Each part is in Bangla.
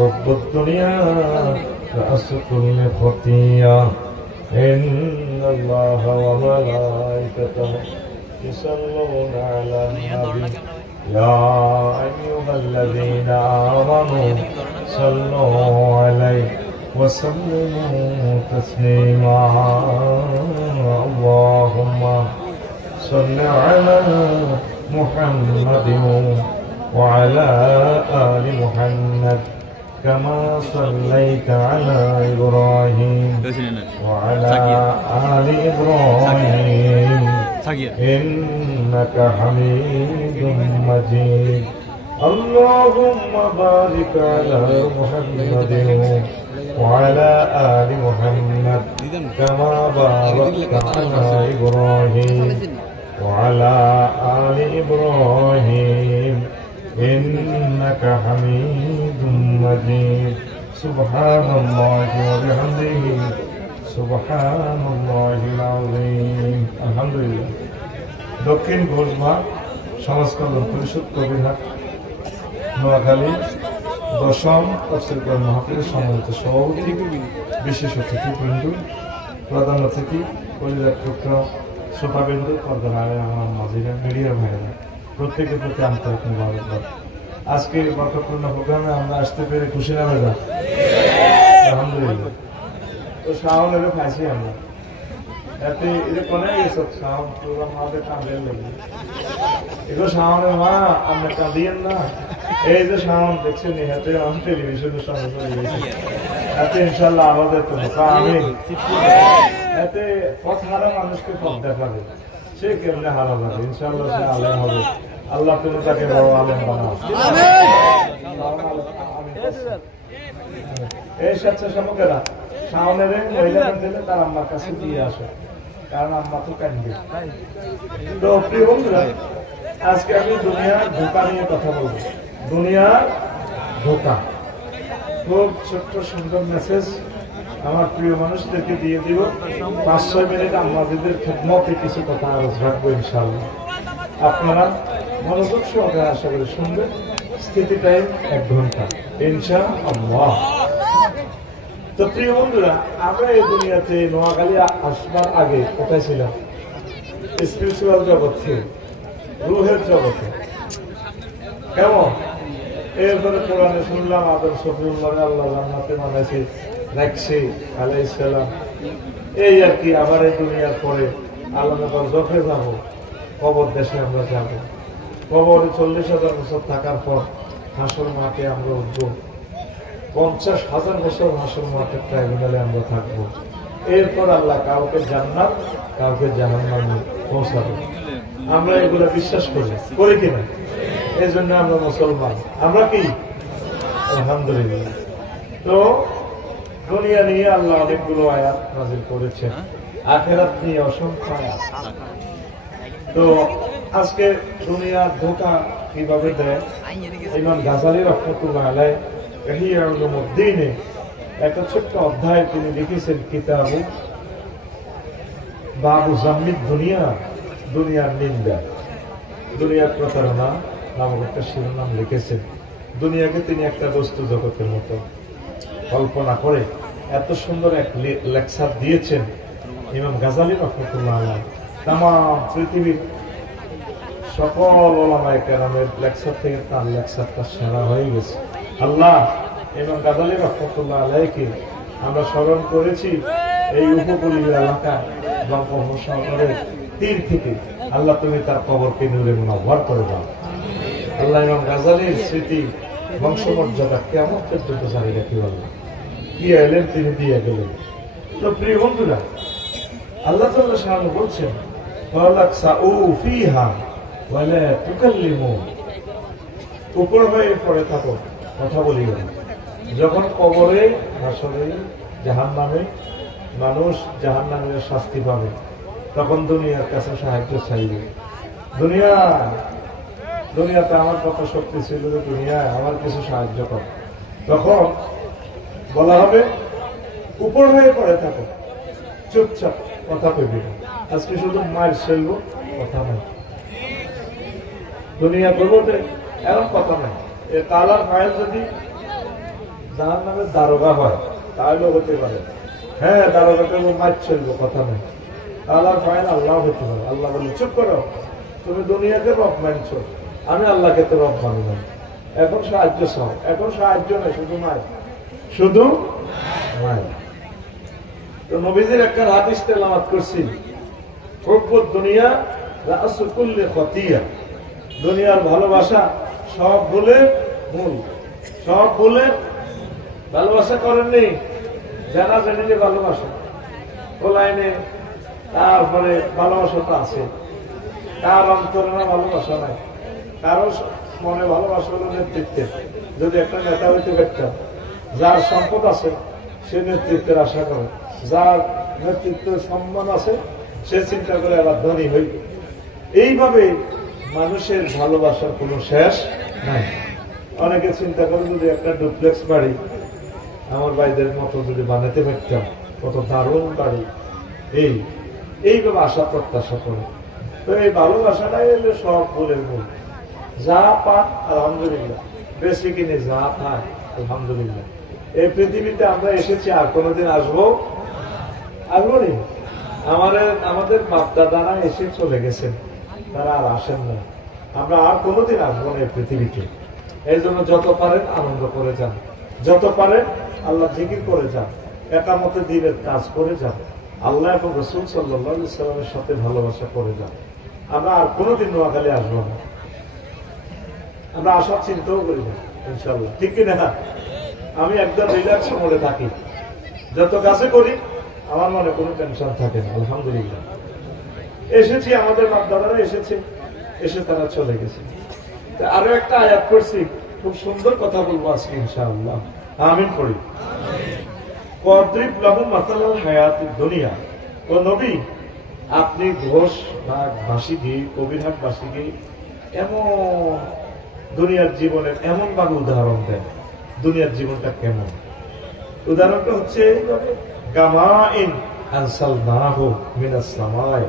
حب الدنيا رأس كل خطيئة إن الله وملائكته يصلون على النبي يا أيها الذين آمنوا صلوا عليه وسلموا تسليما اللهم صل على محمد وعلى آل محمد كما صليت على إبراهيم وعلى آل إبراهيم إنك حميد مجيد اللهم بارك على محمد وعلى آل محمد كما باركت على إبراهيم وعلى آل إبراهيم إنك حميد مجيد سبحان الله وبحمده سبحان الله العظيم الحمد لله দক্ষিণ ঘোষমা সমাজ কল্যাণ পরিষদ কবিরহাট নোয়াখালী দশম তাফসীর কোরআন মাহফিলের সম্মানিত সভাপতি বিশেষ অতিথিবৃন্দ প্রধান অতিথি পরিবার টুকরা শ্রোতাবৃন্দ পর্দার আড়ে আমার মাঝিরা মিডিয়া ভাইয়েরা প্রত্যেকের প্রতি আন্তরিক মোবারকবাদ। আজকে বরকতপূর্ণ প্রোগ্রামে আমরা আসতে পেরে খুশি না বেজা আলহামদুলিল্লাহ। তো শাওনেরও খাইছি আমরা এতে এটা কোনে গেছে শাওন প্রোগ্রাম আমাদের কাঁদের লেগে এগুলো শাওনের মা আমরা কাঁদিয়েন না। এই যে শাওন দেখছেন এতে আমার টেলিভিশনের সঙ্গে চলে গেছে এতে ইনশাল্লাহ আমাদের তো আমি এতে পথ হারা মানুষকে পথ দেখাবে সে কেমনে হারা যাবে ইনশাল্লাহ সে আলেম হবে। আল্লাহ তুমি তাকে বড় আলেম বানাও। এই স্বেচ্ছাসেবকেরা শাওনের মহিলা দিলে তার আম্মার কাছে দিয়ে আসে কারণ আম্মা তো কাঁদবে। তো প্রিয় বন্ধুরা আজকে আমি দুনিয়ার ধোঁকা নিয়ে কথা বলবো। দুনিয়ার ধোঁকা খুব ছোট্ট সুন্দর মেসেজ আমার প্রিয় মানুষদেরকে দিয়ে দিব। 5-6 মিনিট আমাদের খেদমতে কিছু কথা আলোচ রাখবো ইনশাআল্লাহ। আপনারা মনোযোগ সহকারে আশা করে শুনবেন। স্থিতি টাইম 1 ঘন্টা ইনশাআল্লাহ। তো প্রিয় বন্ধুরা আমরা এই দুনিয়াতে নোয়াখালী আসবার আগে কোথায় ছিলাম? স্পিরিচুয়াল জগতে, রুহের জগতে। কেমন? এরপরে কোরআনে শুনলাম আদম শফিউল্লাহ আল্লাহ জান্নাতে বানাইছে রাখছে আলাইহিস সালাম। এই আর কি আবার এই দুনিয়ার পরে আল্লাহ বরজখে যাব, কবর দেশে আমরা যাব। কবরে 40,000 বছর থাকার পর হাসর মাঠে আমরা উঠবো। 50,000 বছর হাসর মাঠে ট্রাইব্যুনালে আমরা থাকবো। এরপর আল্লাহ কাউকে জান্নাত কাউকে জাহান্নামে পৌঁছাবে। আমরা এগুলো বিশ্বাস করি কিনা? এই জন্য আমরা মুসলমান। আমরা কি আলহামদুলিল্লাহ। তো দুনিয়া নিয়ে আল্লাহ অনেকগুলো আয়াত নাযিল করেছেন, আখিরাত নিয়ে অসংখ্য আয়াত। তো আজকে দুনিয়ার ধোঁকা কিভাবে দেয় ইমাম গাজালী রাহমাতুল্লাহ আলাইহি ইহইয়া উলুমুদ্দিনে একটা ছোট্ট অধ্যায় তিনি লিখেছেন কিতাবু বাবু জাম্মিদ দুনিয়া, দুনিয়ার নিন্দা, দুনিয়ার প্রতারণা নামক একটা শিরোনাম লিখেছেন। দুনিয়াকে তিনি একটা বস্তু জগতের মতো কল্পনা করে এত সুন্দর এক লেকচার দিয়েছেন ইমাম গাজালী রাহমাতুল্লাহ আলাইহি। তাম পৃথিবীর সকল ওলামায়ে কেরামের লেকচার থেকে তার লেকচারটা সেরা হয়ে গেছে। আল্লাহ ইমাম গাজালী রাহমাতুল্লাহ আলাইহিকে আমরা স্মরণ করেছি এই উপকূলীয় এলাকা বঙ্গোপসাগরের তীর থেকে। আল্লাহ তুমি তার কবরকে নূরে মুনাওয়ার করে দাও। আল্লাহ ইমাম গাজালীর স্মৃতি বংশমর্যাদা কিয়ামত পর্যন্ত জারি রাখি। আল্লাহ কি এলেন তিনি দিয়ে গেলেন। তো প্রিয় বন্ধুরা আল্লাহ তাআলা শাআনু বলছেন ফালাকসাউ ফিহা ওয়া লা তুকাল্লিমু, উপর হয়ে পড়ে থাকো, কথা বলিও না। যখন কবরে হাসরে জাহান্নামে মানুষ জাহান্নামের শাস্তি পাবে তখন দুনিয়ার কাছে সাহায্য চাইবে। দুনিয়াতে আমার কত শক্তি ছিল, দুনিয়ায় আমার কিছু সাহায্য কর। তখন বলা হবে উপর হয়ে পড়ে থাকো, চুপচাপ, কথা পেবি না। আজকে শুধু মায়ের সেলব, কথা নাই। দুনিয়া জগতে এমন কথা নাই। তালার ফাইল যদি জাহান নামের দারোগা হয়, তাহলেও হতে পারে। হ্যাঁ, দারোগাকে মাছ চলবো, কথা নেই। আল্লাহ ফাইন আল্লাহ হতে পারে। আল্লাহ বলে চুপ করো, তুমি দুনিয়াকে রব মানছো, আমি আল্লাহকে তো রব মানলাম। এখন সাহায্য চাও, এখন সাহায্য নেই, শুধু মায়, শুধু মায়। তো নবীজির একটা হাদিস তেলাওয়াত করছি, হুব্বুদ দুনিয়া রাসু কুল্লি খতিয়া, দুনিয়ার ভালোবাসা সব বলে মূল, সব বলে ভালোবাসা করেননি, জানা জানি যে ভালোবাসা ও লাইনে, তারপরে ভালোবাসা তো আছে, কার অন্তরে না ভালোবাসা নাই, কারো মনে ভালোবাসা হলো নেতৃত্বের। যদি একটা নেতা হইতে পারতাম, যার সম্পদ আছে সে নেতৃত্বের আশা করে, যার নেতৃত্বের সম্মান আছে সে চিন্তা করে আবার ধনী হই। এইভাবে মানুষের ভালোবাসার কোনো শেষ নাই। অনেকে চিন্তা করে যদি একটা ডুপ্লেক্স বাড়ি আমার ভাইদের মতো যদি বানাতে পারতাম, কত দারুণ বাড়ি, এইভাবে আশা প্রত্যাশা করে। তো এই ভালোবাসাটাই হলো সব বলের মূল। যা পান আলহামদুলিল্লাহ, বেশি কিনে যা পান আলহামদুলিল্লাহ। এই পৃথিবীতে আমরা এসেছি, আর কোনোদিন আসবো নি। আমাদের বাপদাদারা এসে চলে গেছেন, তারা আর আসেন না, আমরা আর কোনোদিন আসবো না এই পৃথিবীতে। এই জন্য যত পারেন আনন্দ করে যান, যত পারেন আল্লাহ জিকির করে যান, একামতে দিনের কাজ করে যান, আল্লাহ এবং রসুল সাল্লাল্লাহু আলাইহি সাল্লামের সাথে ভালোবাসা করে যান। আমরা আর কোনোদিন নোয়াখালী আসবো না, আমরা আসার চিন্তাও করি না ইনশাল্লাহ, ঠিক কিনা? আমি একদম রিল্যাক্স মোডে থাকি, যত কাছে করি আমার মনে কোনো টেনশন থাকে না আলহামদুলিল্লাহ। এসেছি, আমাদের বাপদাদারা এসেছে, এসে তারা চলে গেছে। আরো একটা আয়াত করছি, খুব সুন্দর কথা বলবো আজকে ইনশাআল্লাহ, আমিন করি। কদ্রিব লাহুম মাসালাল হায়াতিদ দুনিয়া, ও নবী আপনি ঘোষ ভাগ বাসীকে, কবিরহাট বাসীকে এমন দুনিয়ার জীবনের এমন ভাবে উদাহরণ দেন, দুনিয়ার জীবনটা কেমন। উদাহরণটা হচ্ছে গামাইন আনসালনাহু মিনাস সামাই,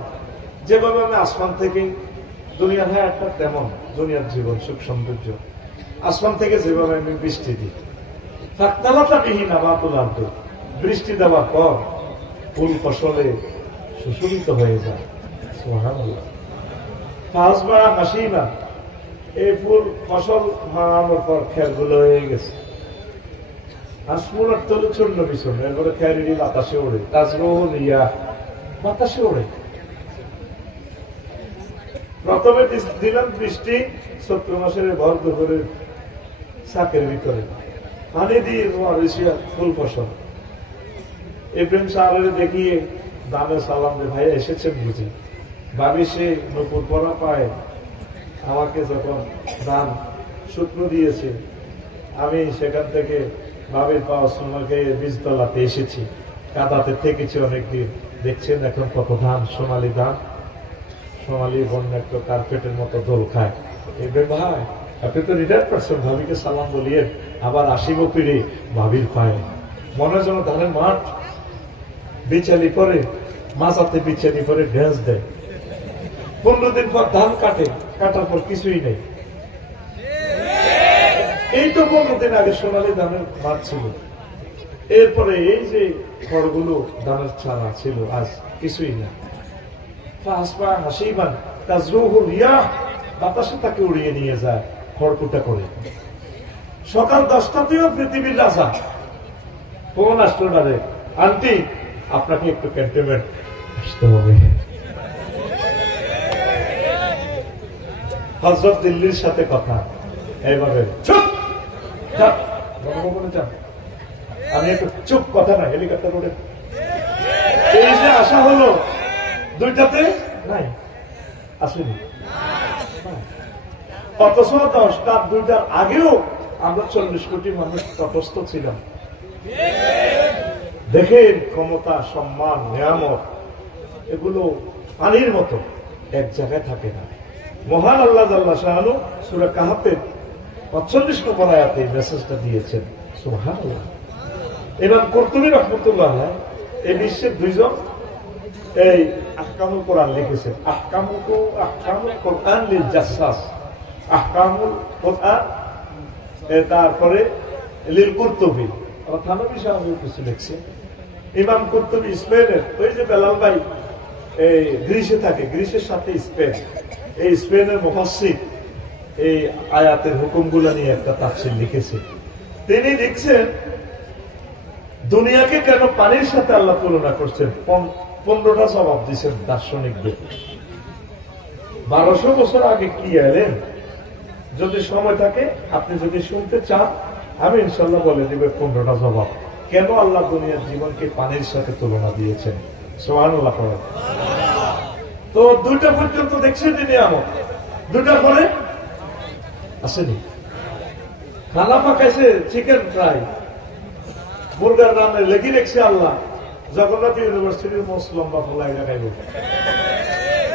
যেভাবে আমি আসমান থেকে, দুনিয়ার হায়াতটা তেমন, দুনিয়ার জীবন সুখ সৌন্দর্য, আসমান থেকে যেভাবে আমি বৃষ্টি দিই, ফাক্তালাতাবিহি নাবাতুল আরদ, বৃষ্টি দেওয়ার পর ফুল ফসলে সুশোভিত হয়ে যায়, সুবহানাল্লাহ। ফাসবা হাসিনা, এই ফুল ফসল মারানোর পর খেরগুলো হয়ে গেছে, আসমুলার তলে চূর্ণ বিচূর্ণ, এরপরে খেয়ারি বাতাসে ওড়ে, তাজরুল রিয়াহ, বাতাসে ওড়ে। প্রথমে দিলাম বৃষ্টি চৈত্র মাসের ভর দুপুরে চাকের ভিতরে, পানি দিয়ে ফুল ফসল। ইব্রাহিম সাহেবের দেখিয়ে দামে সালাম দে, ভাই এসেছেন বুঝি। ভাবি সে নূপুর পরা পায়, আমাকে যখন দান শুকনো দিয়েছে, আমি সেখান থেকে ভাবির পাওয়া সোনাকে বীজতলাতে এসেছি, কাদাতে থেকেছি অনেকদিন। দেখছেন এখন কত ধান, সোনালী ধান, সোনালী বন্য একটা কার্পেটের মতো দোল খায়। এবার ভাই আপনি তো রিটায়ার পারছেন, ভাবিকে সালাম বলিয়ে আবার আসিব ফিরে ভাবির পায়ে। মনে যেন ধানের মাঠ বিচালি করে, মাঝাতে বিচালি করে ঢেঁস দেয়। 15 দিন পর ধান কাটে, কাটার পর কিছুই নেই। এই তো 15 দিন আগে সোনালী ধানের মাঠ ছিল, এরপরে এই যে খড়গুলো ধানের ছাড়া ছিল, আজ কিছুই না। হাসিবান তাজরুহুর রিয়াহ, বাতাসে তাকে উড়িয়ে নিয়ে যায় খড়কুটা করে। সকাল 10টাতেও পৃথিবীর রাজা ফোন আসলো, না আন্টি আপনাকে একটু ক্যান্টনমেন্ট আসতে হবে। হযরত দিল্লির সাথে কথা, এইভাবে চুপ চুপ, আমি একটু চুপ, কথা না, হেলিকপ্টার উড়ে। এই যে আশা হলো 2টাতে নাই, আসেনি। অথচ 10টার 2টার আগেও আমরা 40 কোটি মানুষ তটস্থ ছিলাম। দেখেন ক্ষমতা, সম্মান, নিয়ামত, এগুলো পানির মতো এক জায়গায় থাকে না। মহান আল্লাহ জাল্লা শাআনু সূরা কাহাফের 45 নম্বর আয়াতে মেসেজটা দিয়েছেন, সুবহানাল্লাহ। ইমাম কুরতুবী রাহমাতুল্লাহ এই বিশ্বের 2জন এই আহকামুল কোরআন লিখেছেন। আহকামুল কোরআন লিল জাসসাস, আহকামুল কোরআন, তারপরে লিল কুরতুবী, থানবী সাহেব কিছু লিখছে। ইমাম কুরতুবী স্পেনের, ওই যে বেলাল ভাই এই গ্রিসে থাকে, গ্রিসের সাথে স্পেন, এই স্পেনের মুফাসসির এই আয়াতের হুকুমগুলো নিয়ে একটা তাফসীর লিখেছে। তিনি লিখছেন দুনিয়াকে কেন পানির সাথে আল্লাহ তুলনা করছেন, 15টা জবাব দিচ্ছেন দার্শনিকদের। 1200 বছর আগে কি এলেন, যদি সময় থাকে আপনি যদি শুনতে চান আমি ইনশাল্লাহ বলে দিব 15টা জবাব কেন আল্লাহ দুনিয়ার জীবনকে পানির সাথে তুলনা দিয়েছেন। সুবহানাল্লাহ পড়েন। তো 2টা পর্যন্ত দেখছেন তিনি আমার, 2টা পরে আসেনি। খানা পাকাইছে চিকেন ফ্রাই, মুরগার রান্নায় লেগে রেখেছে আল্লাহ। জগন্নাথ ইউনিভার্সিটির মোস্ট লম্বা ফলাই দেখাইব,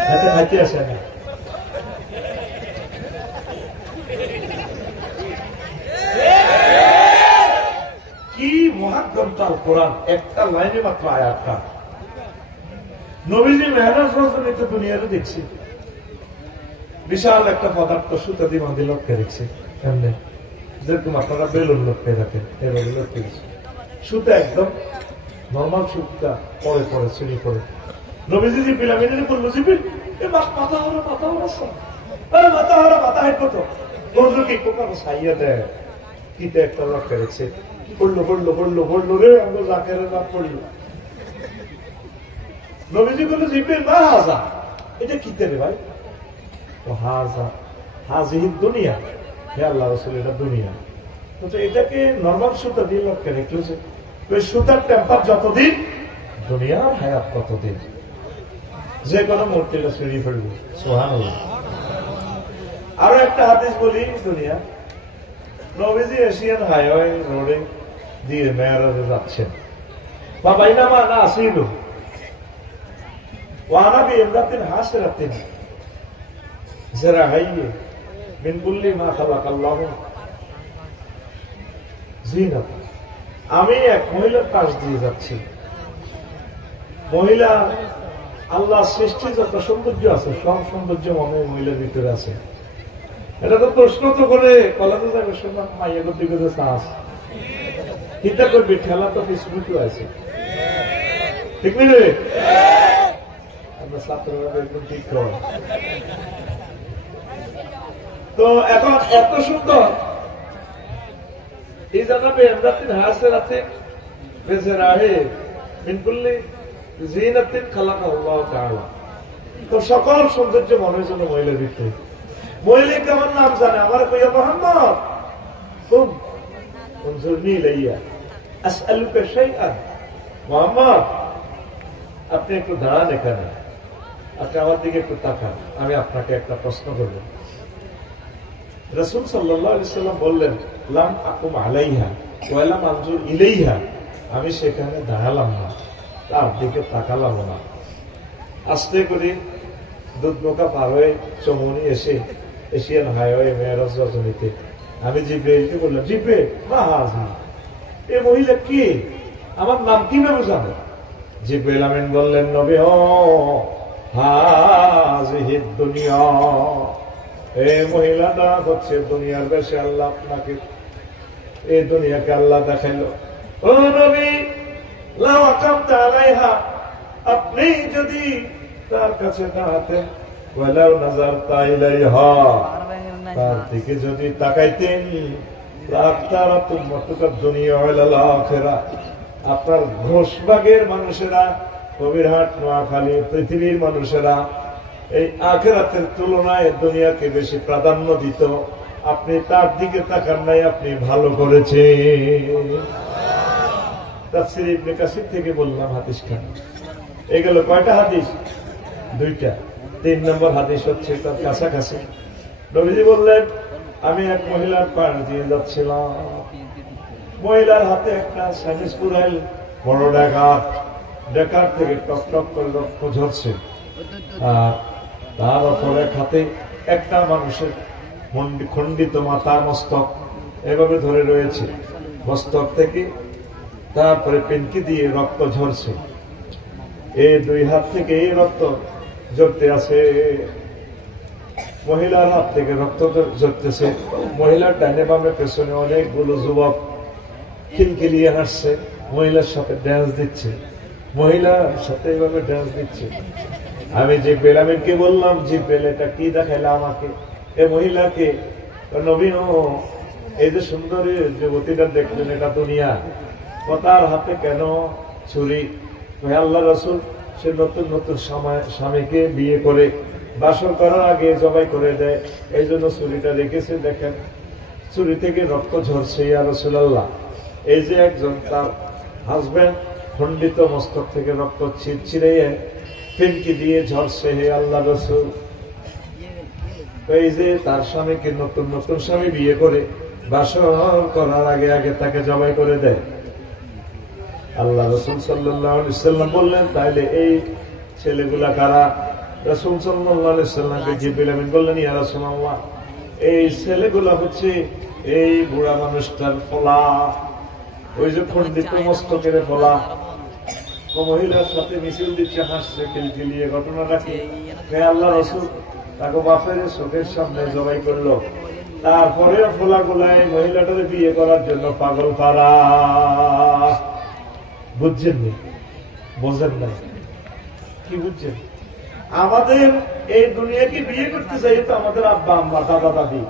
হাতে খাইতে আসে না। কি মহাগ্রন্থ আল কোরআন, একটা লাইনে মাত্র আয়াতটা। নবীজি মেহরাজ রজনীতে দুনিয়াতে দেখছি বিশাল একটা পদার্থ সুতা দিয়ে বাঁধি লটকে রেখেছে সামনে, যেরকম আপনারা বেলুন লটকে রাখেন এভাবে লটকে গেছে। সুতা একদম নর্মাল সুতা, পরে পরে ছিঁড়ি পরে। নবীজি যে পিরামিডে বললো জিবিল এ মাথা হলো মাথা হলো মাথা হলো মাথা হেট কত বললো কি কোথাও সাইয়া দেয় কিতে একটা লটকে রেখেছে। পড়লো পড়লো পড়লো পড়লো রে, আমরা জাকেরের রাত পড়লো। নবীজি বললো জিবিল মা হাজা, এটা কিতে রে ভাই? ও হাজা হাজিহিদ দুনিয়া, হে আল্লাহ রাসূল এটা দুনিয়া। তো এটাকে নরমাল সুতা দিয়ে লটকে রেখেছে, ওই সুতার টেম্পার যতদিন দুনিয়ার হায়াত ততদিন। যে কোনো মূর্তিটা ছড়িয়ে ফেলবে। সুবহানাল্লাহ। আরো একটা হাদিস বলি, দুনিয়া নবীজি এশিয়ান হাইওয়ে রোডে দিয়ে মেরাজে যাচ্ছেন। বাইনামা আনা আসিলু ওয়া আনা বিইমরাতিন হাসিরাতিন যারাহাইয়ে মিন কুল্লি মা খালাকাল্লাহু জিনাত। আমি এক মহিলার পাশ দিয়ে যাচ্ছি। মহিলা আল্লাহ সৃষ্টি যত সৌন্দর্য আছে সব সৌন্দর্য মনে মহিলার ভিতরে আছে। এটা তো প্রশ্ন তো করে কলেজে যাবে শুনলাম মাইয়া করতে করতে চাষ চিন্তা করবি, ঠেলা তো ফেসবুকে আছে, ঠিক নেই রে? আমরা ছাত্ররা একদম ঠিক কর। তো এখন এত সুন্দর এই জানাবে এমরাতিন হাসে রাতে বেঁচে রাহে মিনকুল্লি জিনাতিন খালাকাহুল্লাহু তাআলা। তো সকল সৌন্দর্য মনে হয়েছিল মহিলার ভিতরে। মহিলা কেমন নাম জানে, আমার কইয়া মোহাম্মদ খুব উনজুরনি ইলাইয়া আসআলুকা শাইআন। মোহাম্মদ আপনি একটু দাঁড়ান এখানে, আপনি আমার দিকে একটু তাকান, আমি আপনাকে একটা প্রশ্ন করব। রাসূল সাল্লাল্লাহু আলাইহি সাল্লাম বললেন লাম আকুম আলাইহা ওয়া লাম আনজুর ইলাইহা, আমি সেখানে দাঁড়ালাম না, তার দিকে তাকালাম না। আস্তে করে দুধ নৌকা পার হয়ে চমনি এসে এশিয়ান হাইওয়ে মেরাজ রজনীতে আমি জিব্রাইলকে বললাম, জিব্রাইল মা হাজি, এ মহিলা কি, আমার নাম কিভাবে জানো? জিব্রাইল আমিন বললেন, নবী ও হাজিহিদ দুনিয়া, এই মহিলাটা হচ্ছে দুনিয়ার বেশে আল্লাহ আপনাকে এই দুনিয়াকে আল্লাহ দেখাইলো। ও নবী লাউ আকামতা আলাইহা, আপনি যদি তার কাছে দাঁড়াতেন, ওয়ালাউ নাযারতা ইলাইহা, তার দিকে যদি তাকাইতেন, লাআতারাতুম মাতুকাদ দুনিয়া ওয়াল আখিরা, আপনার ঘোষবাগের মানুষেরা, কবিরহাট, নোয়াখালী, পৃথিবীর মানুষেরা এই আখিরাতের তুলনায় দুনিয়াকে বেশি প্রাধান্য দিত। আপনি তার দিকে তাকান নাই, আপনি ভালো করেছেন। তাফসীর ইবনে কাসির থেকে বললাম হাদিস খান। এগুলো কয়টা হাদিস? 2টা। 3 নম্বর হাদিস হচ্ছে তার কাছাকাছি। নবীজি বললেন, আমি এক মহিলার পাশ দিয়ে যাচ্ছিলাম, মহিলার হাতে একটা সাইনিস কুড়াইল বড় ডেকার থেকে টক টক করে রক্ত ঝরছে, আর তার অপর এক হাতে একটা মানুষের খণ্ডিত মাথা মস্তক এভাবে ধরে রয়েছে, মস্তক থেকে তারপরে পেনকি দিয়ে রক্ত ঝরছে। এই 2 হাত থেকে এই রক্ত ঝরতে আছে, মহিলার হাত থেকে রক্ত ঝরতেছে। মহিলার ডানে বামে পেছনে অনেকগুলো যুবক খিলখিলিয়ে হাসছে, মহিলার সাথে ড্যান্স দিচ্ছে, মহিলার সাথে এইভাবে ড্যান্স দিচ্ছে। আমি যে বেলামিনকে বললাম যে বেলেটা কি দেখাইলা আমাকে, এ মহিলাকে, নবী এই যে সুন্দরী যুবতীটা দেখলেন এটা দুনিয়া, তার হাতে কেন ছুরি? আল্লাহ রাসূল সে নতুন নতুন স্বামীকে বিয়ে করে বাসর করার আগে জবাই করে দেয়, এই জন্য ছুরিটা রেখেছে। দেখেন ছুরি থেকে রক্ত ঝরছে। ইয়া রাসূলুল্লাহ, এই যে একজন তার হাজবেন্ড খণ্ডিত মস্তক থেকে রক্ত ছিড়ছিড়িয়ে ফিনকি দিয়ে ঝরছে, হে আল্লাহ রাসূল, এই যে তার স্বামীকে নতুন নতুন স্বামী বিয়ে করে বাসর করার আগে আগে তাকে জবাই করে দেয়। আল্লাহ রাসূল সাল্লাল্লাহু আলাইহি সাল্লাম বললেন, তাইলে এই ছেলেগুলা কারা? রাসূল সাল্লাল্লাহু আলাইহি সাল্লামকে জিবরিল আমিন বললেন, ইয়া রাসূলুল্লাহ, এই ছেলেগুলা হচ্ছে এই বুড়া মানুষটার ফলা, ওই যে খণ্ডিত মস্তকের ফলা। ও মহিলার সাথে মিছিল দিচ্ছে, হাসছে খিলখিলিয়ে। ঘটনাটা কি? আল্লাহ রাসূল তাকে বাপের চোখের সামনে জবাই করলো, তারপরে ফোলা গোলায় মহিলাটাকে বিয়ে করার জন্য পাগল পারা। বুঝছেন নি? বোঝেন না কি? বুঝছেন? আমাদের এই দুনিয়াকে বিয়ে করতে চাই তো আমাদের আব্বা আম্মা, দাদা দাদি,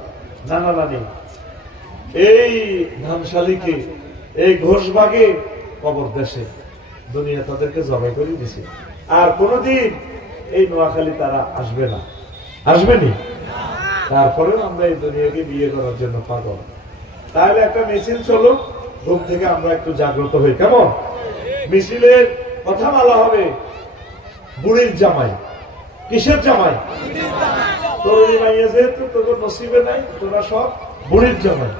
নানা নানি, এই ধানশালীকে, এই ঘোষবাগে, কবর দেশে দুনিয়া তাদেরকে জবাই করে দিছে। আর কোনদিন এই নোয়াখালী তারা আসবে না, আসবেনি। তারপরেও আমরা এই দুনিয়াকে বিয়ে করার জন্য পাগল। তাহলে একটা মিছিল চলো, ঘুম থেকে আমরা একটু জাগ্রত হই। কেমন? মিছিলের কথা বলা হবে বুড়ির জামাই। কিসের জামাই? তরুণী মাইয়া যেহেতু তোর নসিবে নাই, তোরা সব বুড়ির জামাই।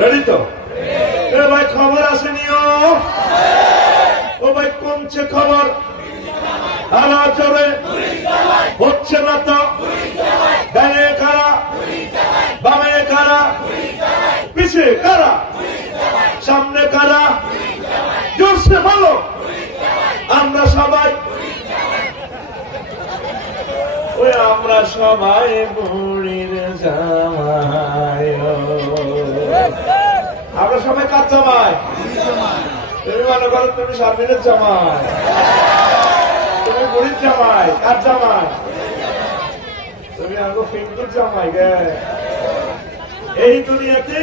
রেডি তো? ভাই খবর আসেনিও? ও ভাই কমছে খবর? হচ্ছে না তো? ডানে কারা, বামে কারা, পিছে কারা, সামনে কারা? জোরসে বলো। আমরা সবাই, ওই আমরা সবাই বুড়ির জামাই। আমরা সবাই কার জামাই? তুমি মনে করো তুমি শারমিনের জামাই, তুমি বুড়ির জামাই। কার জামাই? তুমি আগে ফিঙ্কুর জামাই। গে এই দুনিয়াতে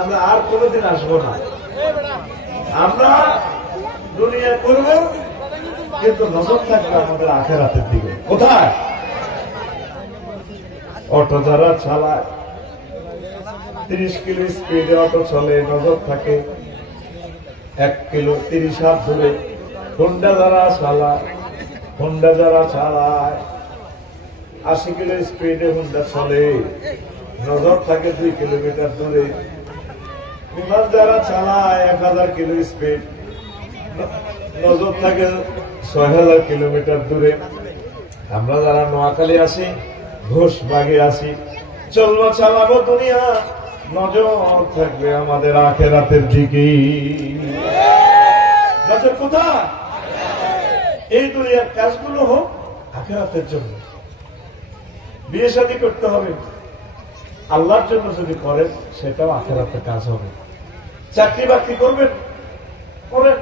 আমরা আর কোনোদিন আসবো না। আমরা দুনিয়া করব, কিন্তু নজর থাকবে আমাদের আখেরাতের দিকে। কোথায়? অটো যারা চালায়, 30 কিলো স্পিডে অটো চলে, নজর থাকে 1 কিলো 30 হাত দূরে। হোন্ডা যারা চালায় 80 কিলো স্পিডে হোন্ডা চলে, নজর থাকে 2 কিলোমিটার দূরে। বিমান যারা চালায় 1000 কিলো স্পিড, নজর থাকে 6000 কিলোমিটার দূরে। আমরা যারা নোয়াখালী আসি, ঘোষবাগে আসি, চলবো চালাবো দুনিয়া, নজর থাকবে আমাদের আখেরাতের দিকে। নজর কোথায়? এই দুনিয়ার কাজগুলো হোক আখেরাতের জন্য। বিয়ে শাদী করতে হবে আল্লাহর জন্য, যদি করেন সেটাও আখেরাতের কাজ হবে। চাকরি বাকরি করবেন, করেন,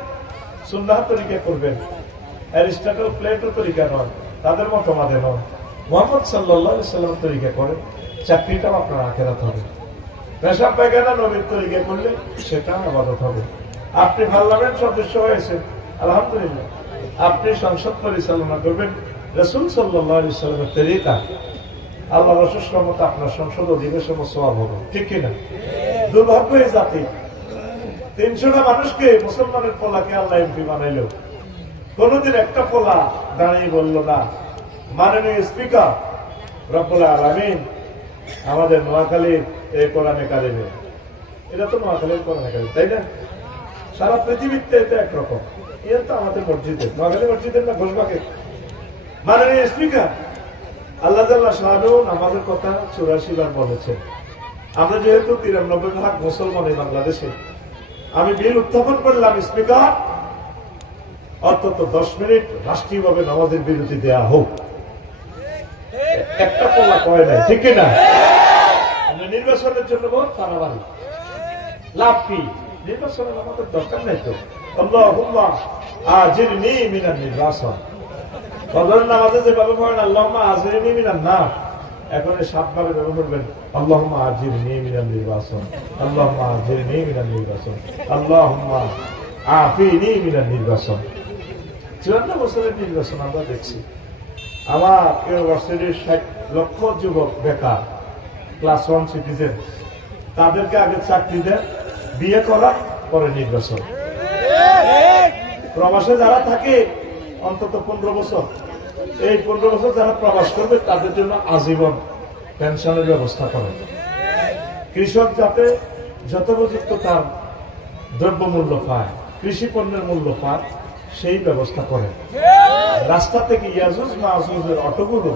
সুন্নাহ তরিকা করবেন। অ্যারিস্টটল, প্লেটো তরিকা নয়, তাদের মতবাদে নয়, মুহাম্মদ সাল্লাল্লাহু আলাইহি সাল্লাম তরিকা করেন, চাকরিটাও আপনার আখেরাত হবে। পেশাব পায়খানা নবীর তরিকা করলে সেটা ইবাদত হবে। আপনি পার্লামেন্ট সদস্য হয়েছেন, আলহামদুলিল্লাহ। আপনি সংসদ পরিচালনা করবেন রাসূল সাল্লাল্লাহু আলাইহি সাল্লামের তরিকা, আল্লাহ রাসূল রহমত আপনার সংসদ অধিবেশন সওয়াব হবে। ঠিক কিনা? দুর্ভাগ্য এই জাতি, 300টা মানুষকে, মুসলমানের পোলাকে আল্লাহ এমপি বানাইল, কোনদিন একটা পোলা দাঁড়িয়ে বলল না, মাননীয় স্পিকার রব্বুল আলামিন আমাদের নোয়াখালীর এই কোরআনে কারিমে, এটা তো নোয়াখালীর কোরআনে কারিম, তাই না? সারা পৃথিবীতে এটা একরকম। এটা তো আমাদের মসজিদে, নোয়াখালী মসজিদের না, ঘোষবাগে। মাননীয় স্পিকার, আল্লাহ তাআলা শাহানু আমাদের কথা 84 বার বলেছেন। আমরা যেহেতু 93% মুসলমান এই বাংলাদেশে, আমি বিল উত্থাপন করলাম, স্পিকার অন্তত 10 মিনিট রাষ্ট্রীয়ভাবে নামাজের বিরতি দেয়া হোক। একটা পোলা কয় নাই, ঠিক কিনা? নির্বাচনের জন্য বহুত পারাবারি, লাভ কি? নির্বাচনের আমাদের দরকার নেই তো। আল্লাহুম্মা আজিরনি মিনান নির্বাচন। ফজরের নামাজে যেভাবে পড়েন আল্লাহুম্মা আজিরনি মিনান নার, এখন 7 ভাবে ব্যবহার করবেন আল্লাহুম্মা আজিরনি মিনান নির্বাচন, আল্লাহুম্মা আজিরনি মিনান নির্বাচন, আল্লাহুম্মা আফিনি মিনান নির্বাচন। 54 বছরের নির্বাচন আমরা দেখছি। আমার ইউনিভার্সিটির 60 লক্ষ যুবক বেকার, ক্লাস 1 সিটিজেন, তাদেরকে আগে চাকরি দেন, বিয়ে করা, পরে নির্বাচন। প্রবাসে যারা থাকে অন্তত 15 বছর, এই 15 বছর যারা প্রবাস করবে তাদের জন্য আজীবন পেনশনের ব্যবস্থা করে। কৃষক যাতে যথোপযুক্ত তার দ্রব্যমূল্য পায়, কৃষি পণ্যের মূল্য পায়, সেই ব্যবস্থা করে। রাস্তা থেকে ইয়াজুজ মাহুজের অটোগুলো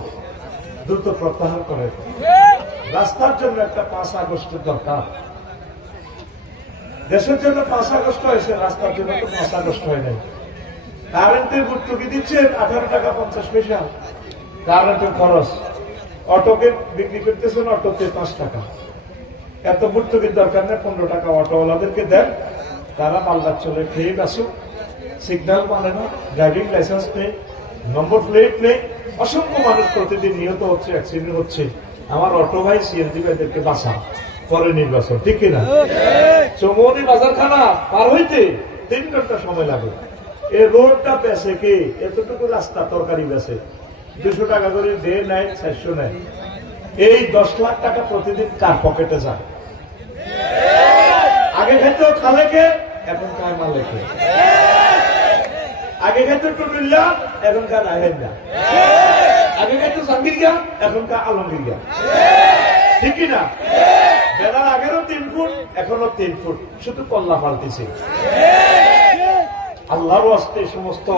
দ্রুত প্রত্যাহার করে। রাস্তার জন্য একটা 5 আগস্টের দরকার। দেশের জন্য 5 আগস্ট হয়েছে, রাস্তার জন্য তো 5 আগস্ট হয় নাই। কারেন্টের ভর্তুকি দিচ্ছেন 18 টাকা 50 পয়সা কারেন্টের খরচ, অটোকে বিক্রি করতেছেন অটোতে 5 টাকা। এত ভর্তুকির দরকার নেই, 15 টাকা অটোওয়ালাদেরকে দেন, তারা মালদা চলে খেয়ে আসুক। সিগন্যাল মানে না, ড্রাইভিং লাইসেন্স নেই, নম্বর প্লেট নেই, অসংখ্য মানুষ প্রতিদিন নিহত হচ্ছে, অ্যাক্সিডেন্ট হচ্ছে। আমার অটো ভাই সিএনজি ভাইদেরকে বাঁচা, পরে নির্বাচন, ঠিক কিনা? চৌমনি বাজারখানা পার হইতে 3 ঘন্টা সময় লাগে। এই রোডটা বেছে কে? এতটুকু রাস্তা তরকারি বেছে 200 টাকা করে ডে নেয়, 400 নেয়। এই 10 লাখ টাকা প্রতিদিন কার পকেটে যায়? আগে খেত খালে কে, এখন কায় মালে কে? আগে খেত টুটুল্লা, এখন কার রাহেন না। আগে খেত জাহাঙ্গীর গিয়া, এখন কার আলমগীর গিয়া, ঠিক কিনা? বেলার আগেরও 3 ফুট, এখনো 3 ফুট, শুধু কল্লা পাল্টিছে। আল্লাহর ওয়াস্তে সমস্ত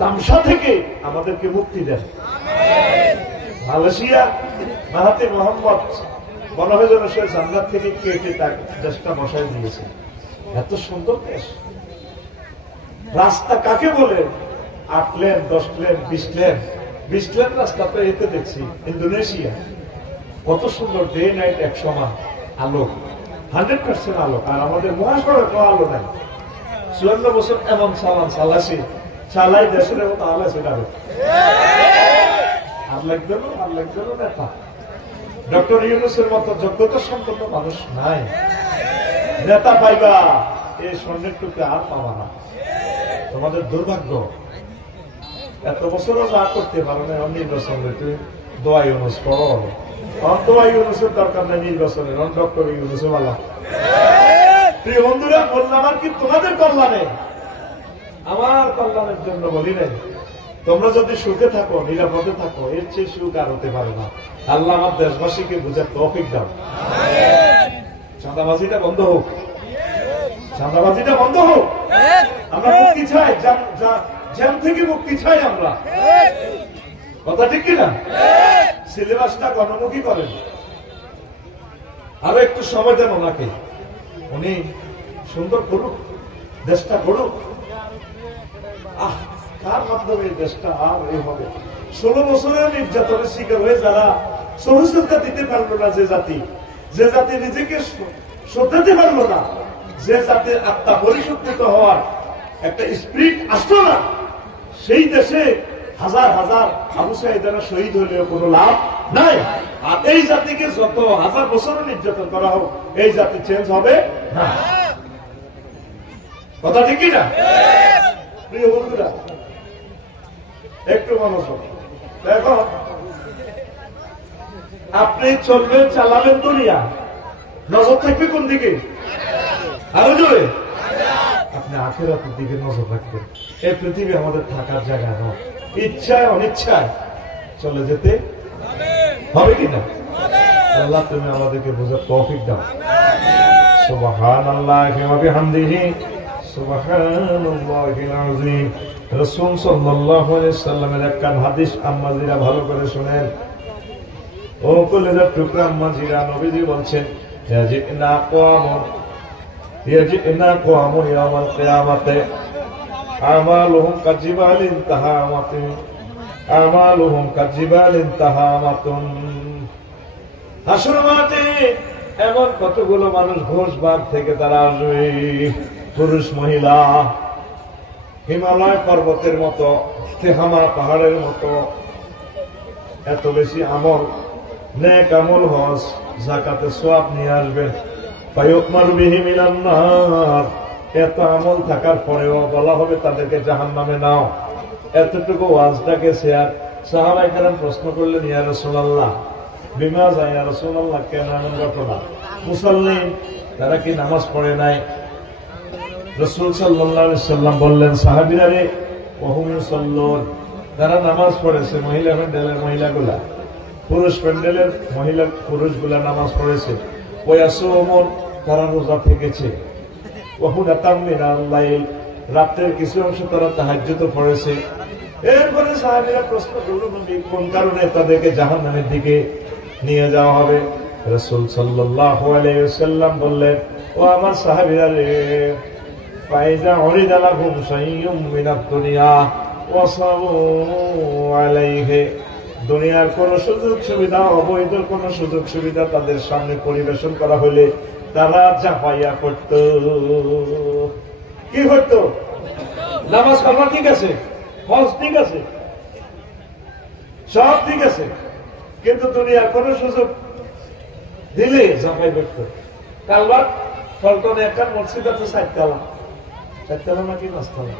তামসা থেকে আমাদেরকে মুক্তি দেন। মালয়েশিয়া মাহাতির মোহাম্মদ মনে হয় যেন সে জান্নাত থেকে কেটে তার দেশটা বসায় দিয়েছে। এত সুন্দর দেশ। রাস্তা কাকে বলে? 8 লেন, 10 লেন, 20 লেন। 20 লেন রাস্তা তো এতে দেখছি ইন্দোনেশিয়া। কত সুন্দর, ডে নাইট এক সমান আলো, 100% আলো। আর আমাদের মহাসড়ক কোনো আলো নাই। 54 বছর এমন চালাছি, চালাই দেশের মতো আলো সেটাবে। আর লাগবে নেতা। ডক্টর ইউনূসের মতো যোগ্যতা সম্পন্ন মানুষ নাই। নেতা পাইবা, এই স্বর্ণের টুকরা আর পাবা না। তোমাদের দুর্ভাগ্য। এত বছরও যা করতে পারো না, নির্বাচন তুমি দোয়া ইউনূস করো। দোয়া ইউনূসের দরকার নেই নির্বাচনের, ডক্টর ইউনূস বলা। প্রিয় বন্ধুরা, বললাম আর কি তোমাদের কল্যাণে, আমার কল্যাণের জন্য বলি নাই। তোমরা যদি সুখে থাকো, নিরাপদে থাকো, এর চেয়ে সুখ আর হতে পারে না। আল্লাহ আমার দেশবাসীকে বুঝার তৌফিক দাও। চাঁদাবাজিটা বন্ধ হোক, চাঁদাবাজিটা বন্ধ হোক। আমরা মুক্তি চাই, জ্যাম থেকে মুক্তি চাই আমরা। কথা ঠিক কিনা? সিলেবাসটা গণমুখী করেন, আরো একটু সময় দেন ওনাকে। উনি সুন্দর করুক, দেশটা গড়ুক। কার মাধ্যমে এই দেশটা আর এই হবে? 16 বছরের নির্যাতনের শিকার হয়ে যারা সহিষ্ণুতা দিতে পারলো না, যে জাতি নিজেকে শোধাতে পারলো না, যে জাতির আত্মা পরিশুদ্ধ হওয়ার একটা স্পিরিট আসলো না, সেই দেশে হাজার হাজার আবু সাঈদরা শহীদ হলেও কোনো লাভ নাই। আর এই জাতিকে যত হাজার বছর নির্যাতন করা হোক, এই জাতি চেঞ্জ হবে না। কথা ঠিক না? প্রিয় বন্ধুরা, একটু মনোযোগ দেখো। আপনি চলবেন, চালাবেন দুনিয়া, নজর থাকবে কোন দিকে? আরো জোরে। আপনি আখিরাতের দিকে নজর রাখবেন। এই পৃথিবী আমাদের থাকার জায়গা নয়। ইচ্ছায় অনিচ্ছায় চলে যেতে হবে কিনা? আল্লাহ তুমি আমাদেরকে বোঝার তৌফিক দাও। সুবহানাল্লাহি ওয়া বিহামদিহি সুবহানাল্লাহিল আযীম। রাসূল সাল্লাল্লাহু আলাইহি সাল্লামের একখান হাদিস আম্মাজিরা ভালো করে শুনেন। ও কলেজার টুকরা আম্মাজিরা, নবীজি বলছেন, ইয়াজিনা কওমুন ইয়াওমাল কিয়ামাতে আমালুহুম কাজিবালিন তাহামাতুন আমালুহুম কাজিবালিন তাহামাতুন। হাসর মাঠে এমন কতগুলো মানুষ ঘোষবাগ থেকে তারা আসবে, পুরুষ মহিলা, হিমালয় পর্বতের মতো, তেহামা পাহাড়ের মতো, এত বেশি আমল, নেক আমল, হজ যাকাতে সওয়াব নিয়ে আসবেন। ফায়ুকমার বিহি মিনান নার, এত আমল থাকার পরেও বলা হবে তাদেরকে জাহান্নামে নাও। এতটুকু ওয়াজটাকে শেয়ার সাহাবায়ে কেরাম প্রশ্ন করলেন, ইয়া রাসূলুল্লাহ বিমা যা, ইয়া রাসূলুল্লাহ কেন এমন ঘটনা? মুসাল্লিন, তারা কি নামাজ পড়ে নাই? রাসূল সাল্লাল্লাহু আলাইহি সাল্লাম বললেন, সাহাবীরা রে, ওহুম ইউসাল্লুন, তারা নামাজ পড়েছে। মহিলা প্যান্ডেলের মহিলাগুলা, পুরুষ প্যান্ডেলের মহিলা পুরুষগুলা নামাজ পড়েছে। ওয়াসুমুন, তারা রোজা থেকেছে। ওয়াহুদাতাম মিনাল লাইল, রাতের কিছু অংশ তারা তাহাজ্জুদ পড়েছে। এরপরে সাহাবীরা প্রশ্ন করল, নবী কোন কারণে তাদেরকে জাহান্নামের দিকে নিয়ে যাওয়া হবে? রাসূল সাল্লাল্লাহু আলাইহি ওয়াসাল্লাম বললেন, ও আমার সাহাবীরা রে, ফাইজা উরিদা লাহুম শাইয়ুম মিনাদ দুনিয়া ওয়াসাউ আলাইহি, দুনিয়ার কোন সুযোগ সুবিধা, অবৈধ কোন সুযোগ সুবিধা তাদের সামনে পরিবেশন করা হলে তারা ঝাঁপাইয়া পড়ত। কি হতো? নামাজ কালামা ঠিক আছে, হজ ঠিক আছে, সব ঠিক আছে, কিন্তু দুনিয়ার কোন সুযোগ দিলে ঝাঁপাই পড়ত। কালবার ফলটনে একটা মসজিদ আছে, চারতলা, চারতলা নাকি পাঁচতলা,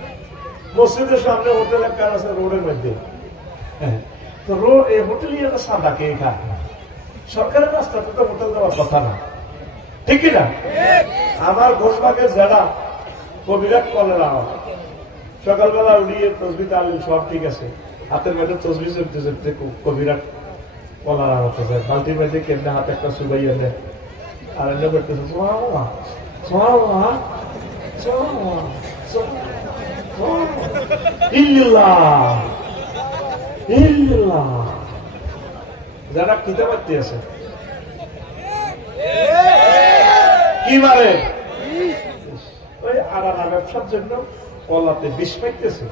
মসজিদের সামনে হোটেল একটা আছে রোডের মধ্যে। তো রোড, এই হোটেলই একটা সাদা কে খায়, সরকারের রাস্তাতে তো হোটেল দেওয়ার কথা না, ঠিক কিনা? আমার ঘোষবাগের যারা কবিরাট কলেরা, সকালবেলা উড়িয়ে তসবি তালিল সব ঠিক আছে, হাতের মধ্যে তসবি চলতে চলতে কবিরাট কলারা হতে যায়, বালতির মধ্যে কেমনে হাতে একটা সুবাই এনে আর এনে করতেছে যারা কিতাব আছে কি মারে ওই আরানা ব্যবসার জন্য কলাতে বিষ পাইতেছে,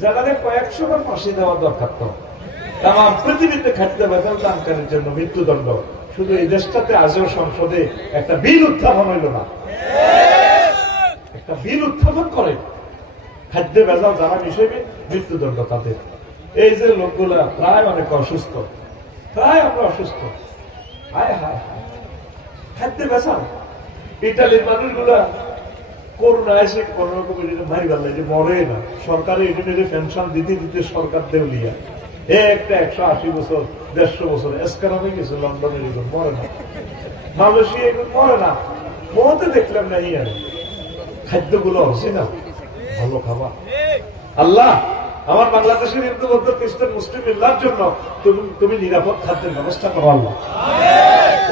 যারা কয়েকশো বার ফাঁসি দেওয়া দরকার। তো তাম পৃথিবীতে খাদ্য বেতন দানকারীর জন্য মৃত্যুদণ্ড। শুধু এই দেশটাতে আজও সংসদে একটা বিল উত্থাপন হইল না, একটা বিল উত্থাপন করে খাদ্য ভেজাল যারা হিসেবে মৃত্যুদণ্ড তাদের। এই যে লোকগুলা প্রায় অনেক অসুস্থ, প্রায় আমরা অসুস্থ, হায় হায় হায়, খাদ্য ভেজাল। ইটালির মানুষগুলা করোনা এসে কোন রকম মারি গেল, যে মরে না, সরকারে এটা পেনশন দিতে দিতে সরকার দেউলিয়া, একটা 180 বছর 150 বছর এসকার হয়ে গেছে। লন্ডনের এগুলো মরে না, মালয়েশিয়া এগুলো মরে না, মতে দেখলাম না। ইয়ে খাদ্যগুলো হচ্ছে না ভালো খাবার। আল্লাহ আমার বাংলাদেশের হিন্দু বৌদ্ধ খ্রিস্টান মুসলিম মিল্লার জন্য তুমি নিরাপদ খাদ্যের ব্যবস্থা করো। আল্লাহ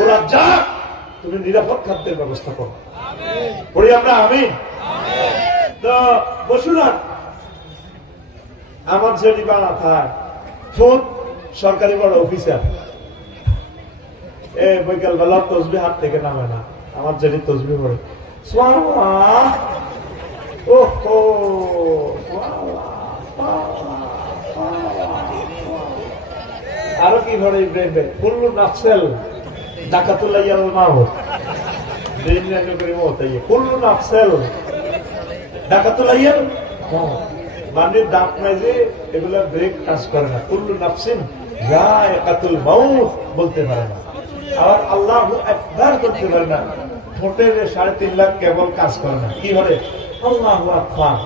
ওরা যা, তুমি নিরাপদ খাদ্যের ব্যবস্থা করো। পড়ি আমরা আমিন। তো বসুরান আমার যে বানা থাক ফুট সরকারি বড় অফিসার, বৈকাল বেলা তসবি হাত থেকে নামে না, আমার যেটি তসবি পড়ে আরো কি ঘরে কুল্লু নাফসেল ডাকাতুল্লাহ মাহমুদ কুল্লু নাফসেল ডাকাতুল্লাহ মানির দাঁত নাই যে এগুলা ব্রেক কাজ করে না। কুল্লু নাফসিন যায়কাতুল মাউত বলতে পারে না, আর আল্লাহু আকবার করতে পারে না। ঠোঁটের 3.5 লাখ কেবল কাজ করে না, কি করে? আল্লাহু আকবার,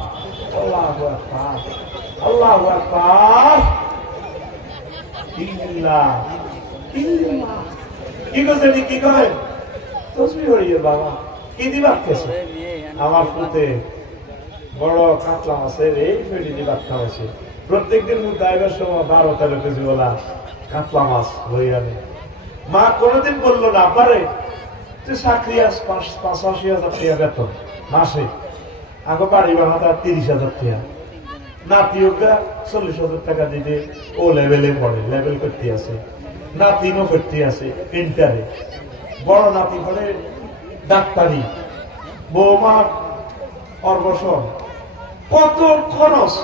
আল্লাহু আকবার, আল্লাহু আকবার, ইল্লাহ ইল্লাহ। কি করছে? কি করে? তসবিহ হইয়ে বাবা কি দিবাক খেছে? আমার পুতে বড় কাতলা মাছের এই ফেটি দিবাক খাওয়াছে। প্রত্যেকদিন দাইবার সময় 12-13 কেজি ওলা কাতলা মাছ হয়ে আনে। মা কোনদিন বললো না, পারে তুই চাকরি আস 85,000 টাকা বেতন মাসে, আগে বাড়ি বানাতে 30,000 টাকা, নাতিওকে 40,000 টাকা দিতে ও লেভেলে পড়ে, লেভেল করতে আছে, নাতিনও করতে আছে ইন্টারে, বড় নাতি করে ডাক্তারি, বৌমার অর্বসন, কত খরচ।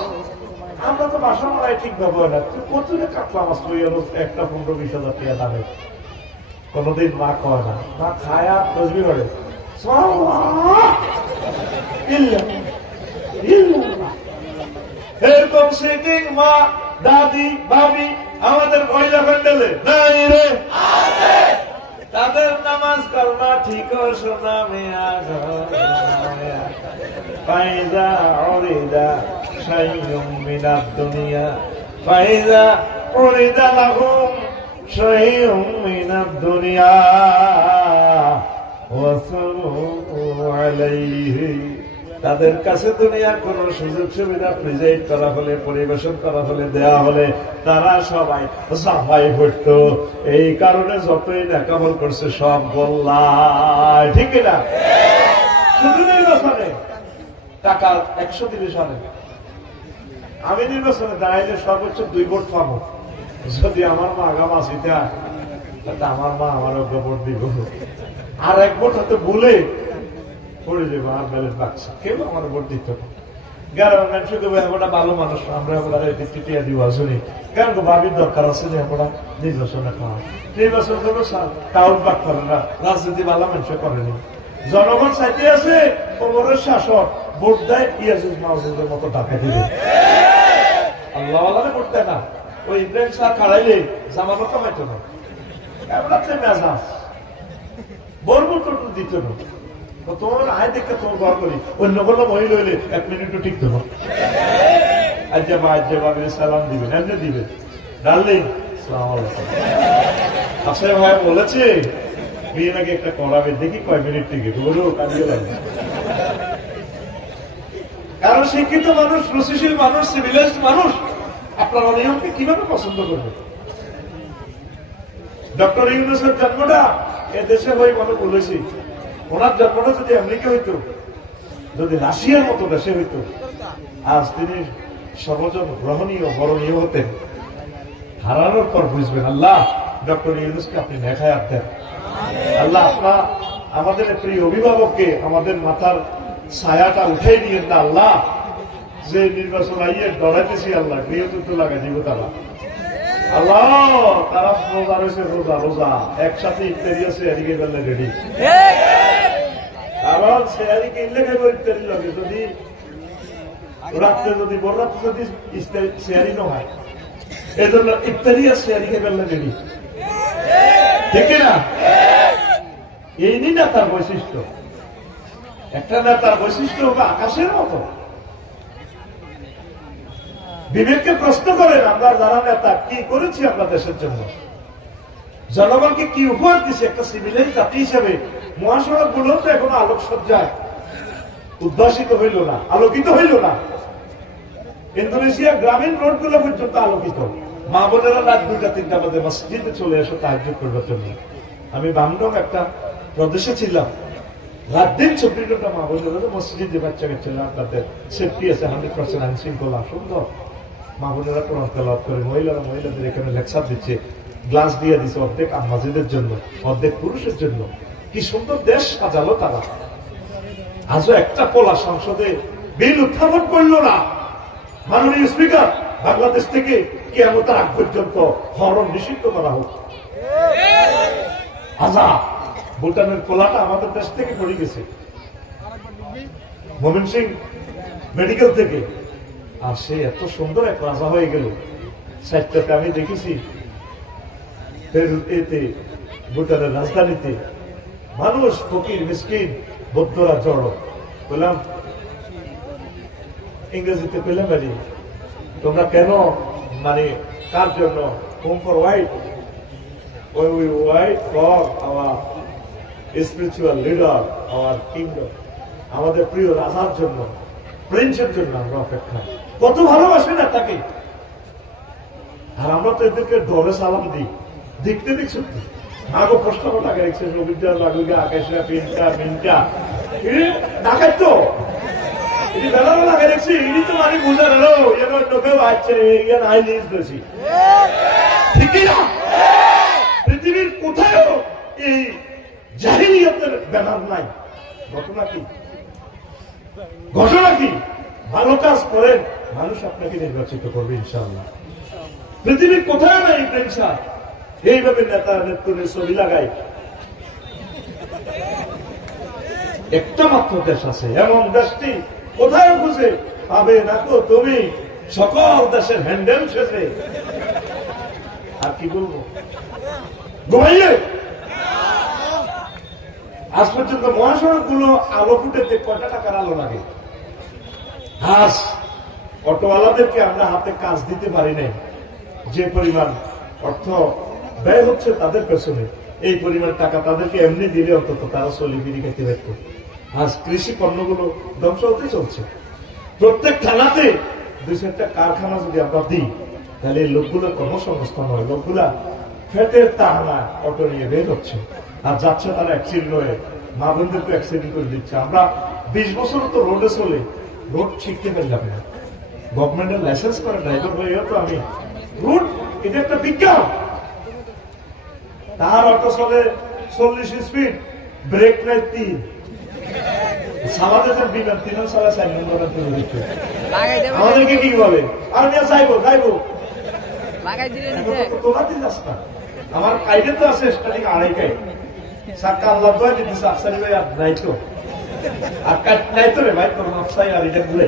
আমরা তো বাসা মারাই ঠিক ভাবে হয় না, তুই কত কাতলা মাছ লই এলো একটা 15-20,000 টাকা দামে। কোনদিন মা কয় না, মা খায়া তসবি করে এরকম সিটিং মা, দাদি, ভাবি আমাদের মহিলা প্যান্ডেলে নাই রে, তাদের নামাজ করোনা ঠিক শোনা মেয়া ফাইজা উরিদা শাইউম মিনাদ দুনিয়া ফাইজা উরিদা লাহুম শাইউম মিনাদ দুনিয়া ওয়াসাল্লু আলাইহি। তাদের কাছে দুনিয়ার কোন সুযোগ সুবিধা প্রেজেন্ট করা হলে, পরিবেশন করা হলে, দেওয়া হলে তারা সবাই সাফাই করত। এই কারণে যতই নেকামল করছে সব গোল্লায়, ঠিক না? শুধু নির্বাচনে টাকা 130 সালে আমি নির্বাচনে দাঁড়াইলে সর্বোচ্চ 2 ভোট পাবো। যদি আমার মা আগাম আসিতে তাহলে আমার মা আমার অজ্ঞ ভোট দিব, আর 1 ভোট হয়তো ভুলে পড়ে যাবো, আর ব্যালেন্স বাক্স কেউ আমার ভোট দিত না। গ্রামের মানুষ আমরা ভালো মানুষ, আমরা টিটিয়া দিব আসুনি, কারণ ভাবির দরকার আছে যে আমরা নির্বাচনে খাওয়া, নির্বাচন করবো টাউন পাক করে না, রাজনীতি ভালো মানুষ করেনি। জনগণ চাইতে আছে কোমরের শাসক ভোট দেয় ইয়াজুজ মাহজুজের মতো টাকা দিবে, আল্লাহ আল্লাহ ভোট দেয় না। ওই ইব্রাহিম শাহ খাড়াইলে জামানো কামাইতো না, এমন মেজাজ বলবো তো দিত না। তোমার আয় দেখে তোমার ঘর করি, অন্য কোনো মহিলা হইলে 1 মিনিটও টিকতো না। আজ্জাবা আজ্জাবা সালাম দিবেন, এমনি দিবেন, ডার্লিং সালাম আলাইকুম। আচ্ছা ভাই বলেছে বিয়ে নাকি একটা করাবে, দেখি কয় মিনিট টিকে, বলো কাঁদিয়ে লাগবে। কারণ শিক্ষিত মানুষ, রুচিশীল মানুষ, সিভিলাইজড মানুষ আপনার অনিয়মকে কিভাবে পছন্দ করবে? ডক্টর ইউনূসের জন্মটা এ দেশে হয়ে মনে বলেছি, ওনার জন্মটা যদি আমেরিকা হইতো, যদি রাশিয়ার মতো দেশে হইতো, আজ তিনি সর্বজন গ্রহণীয় বরণীয় হতেন। হারানোর পর বুঝবেন আল্লাহ ডক্টর ইউনূসকে আপনি নেখায়াত দেন। আল্লাহ আপনার আমাদের প্রিয় অভিভাবককে আমাদের মাথার ছায়াটা উঠাই দিয়েন না আল্লাহ। যে নির্বাচন আইয়ে ডরাইতেছি আল্লাহ, গৃহযুদ্ধ লাগা জীব তারা আল্লাহ, তারা রোজা রয়েছে, রোজা রোজা একসাথে ইফতারি আছে, এদিকে বেললে রেডি। কারণ সে এদিকে ইল্লে খাইব ইফতারি লাগে, যদি রাত্রে যদি বড় রাত্রে যদি শেয়ারি ন হয়, এই জন্য ইফতারি আর শেয়ারিকে বেললে রেডি, ঠিক না? এই নি নেতার বৈশিষ্ট্য। একটা নেতার বৈশিষ্ট্য হবে আকাশের মতো। বিবেককে প্রশ্ন করেন, আমরা যারা নেতা কি করেছি আমরা দেশের জন্য, জনগণকে কি উপহার দিচ্ছে? একটা সিভিলাইজ জাতি হিসেবে মহাসড়ক গুলো তো এখনো আলোকসজ্জায় উদ্ভাসিত হইল না, আলোকিত হইল না। ইন্দোনেশিয়া গ্রামীণ রোড গুলো পর্যন্ত আলোকিত। মা বোনেরা রাত 2টা-3টা বাজে মসজিদে চলে এসে তাহাজ্জুদ করবার জন্য। আমি বামডং একটা প্রদেশে ছিলাম, রাত দিন 24 ঘন্টা মা বোনেরা মসজিদে বাচ্চা কাচ্চা, তাদের সেফটি আছে 100%, আইন শৃঙ্খলা সুন্দর। মা বোনেরা কোরআন তেলাওয়াত করে, মহিলাদের এখানে লেকচার দিচ্ছে, গ্লাস দিয়ে দিচ্ছে, অর্ধেক আম্মাজিদের জন্য, অর্ধেক পুরুষের জন্য। কি সুন্দর দেশ সাজালো তারা। আজও একটা পোলা সংসদে বিল উত্থাপন করলো না। মাননীয় স্পিকার, বাংলাদেশ থেকে কিয়ামতের আগ পর্যন্ত হরণ নিষিদ্ধ করা হোক। আজাদ ভুটানের পোলাটা আমাদের দেশ থেকে পড়ে গেছে, মোমিন সিং মেডিকেল থেকে, আর সে এত সুন্দর এক রাজা হয়ে গেল। সাহিত্যকে আমি দেখেছি এতে ভুটানের রাজধানীতে মানুষ, ফকির মিসকিন বৌদ্ধরা জড়ো। বললাম ইংরেজিতে, পেলাম বাড়ি তোমরা কেন, মানে কার জন্য? Home for white, we wait for our spiritual leader, our kingdom, আমাদের প্রিয় রাজার জন্য, প্রিন্সের জন্য আমরা অপেক্ষা। কত ভালোবাসেন না তাকে, আর আমরা তো এদেরকে ডরে সালাম দিই। দেখতে দেখছি আগে প্রশ্ন লাগে রেখেছে, রবীন্দ্র লাগুগা আকাশা পিনটা মিনটা ডাকাই তো এটি বেলা লাগে দেখছি, ইনি তো মানে বুঝা গেল লোকেও আসছে, আইলিস বেশি, ঠিকই না? পৃথিবীর কোথাও এই জাহিলিয়াতের ব্যানার নাই। ঘটনা কি? ঘটনা কি? ভালো কাজ করেন, মানুষ আপনাকে নির্বাচিত করবে ইনশাআল্লাহ। পৃথিবীর কোথাও নাই ইব্রাহিম শাহ এইভাবে নেতা নেত্রীর ছবি লাগায় একটা মাত্র দেশ আছে, এমন দেশটি কোথায় খুঁজে পাবে না তো তুমি সকল দেশের হ্যান্ডেল শেষে। আর কি বলবো, ঘুমাইয়ে আজ পর্যন্ত মহাসড়ক গুলো আলো ফুটেতে কয়টা টাকার আলো লাগে? আজ অটোওয়ালাদেরকে আমরা হাতে কাজ দিতে পারি নাই, যে পরিমাণ অর্থ ব্যয় হচ্ছে তাদের পেছনে, এই পরিমাণ টাকা তাদেরকে এমনি দিলে অন্তত তারা চলি বিড়ি খেতে পারত। আজ কৃষি পণ্যগুলো ধ্বংস হতে চলছে। প্রত্যেক থানাতে 2-4টা কারখানা যদি আমরা দিই, তাহলে এই লোকগুলোর কর্মসংস্থান হয়। লোকগুলা ফ্যাটের তাহানা অটো নিয়ে বের হচ্ছে, আর যাচ্ছে তারা অ্যাক্সিডেন্ট হয়ে মা বোনদেরকে অ্যাক্সিডেন্ট করে দিচ্ছে। আমরা 20 বছর তো রোডে চলে রোড শিখতে পারলাম না। গভর্নমেন্টের লাইসেন্স করে ড্রাইভার হয়ে তো আমি রুট, এটা একটা বিজ্ঞান। তার অটো চলে 40 স্পিড, ব্রেক নাই 3, সামাদের বিমান 3 সালে 4 নম্বর তুলে দিচ্ছে। আমাদেরকে কি বলে, আর নিয়ে যাইবো তোমার দিন রাস্তা আমার কাইডে তো আছে স্টার্টিং 2.5 কাই সাক্কা আল্লাহ দোয়া দিতেছে। আফসারি ভাই আর নাই তো, আর কাট নাই তো রে ভাই, তোর নকশাই আর এটা ঘুরে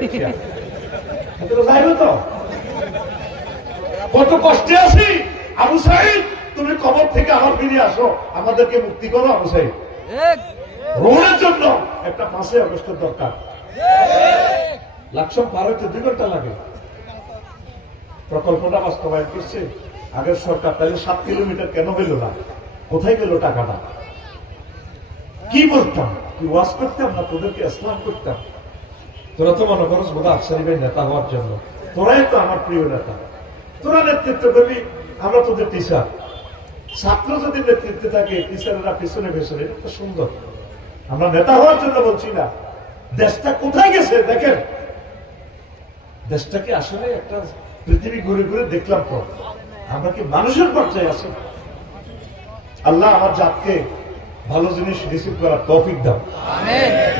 যাইবো তো। কত কষ্টে আছি আবু সাইদ, তুমি কবর থেকে আবার ফিরে আসো, আমাদেরকে মুক্তি করো আবু সাইদ। রোডের জন্য একটা 5 আগস্টের দরকার। লাকসাম পার হইতে 2 ঘন্টা লাগে। প্রকল্পটা বাস্তবায়ন করছে আগের সরকার, তাহলে 7 কিলোমিটার কেন হইল না? কোথায় গেল টাকাটা? কি বলতাম, কি ওয়াজ করতাম না, তোদেরকে ইসলাম করতাম। তোরা তো মনে করস বোধ আফসারি ভাই নেতা হওয়ার জন্য, তোরাই তো আমার প্রিয় নেতা, তোরা নেতৃত্ব করবি, আমরা তোদের টিচার। ছাত্র যদি নেতৃত্বে থাকে, টিচাররা পিছনে পেছনে, এটা তো সুন্দর। আমরা নেতা হওয়ার জন্য বলছি না। দেশটা কোথায় গেছে দেখেন, দেশটাকে আসলে একটা পৃথিবী ঘুরে ঘুরে দেখলাম তো, আমরা কি মানুষের পর্যায়ে আছি? আল্লাহ আমার জাতকে ভালো জিনিস রিসিভ করার তৌফিক দাও,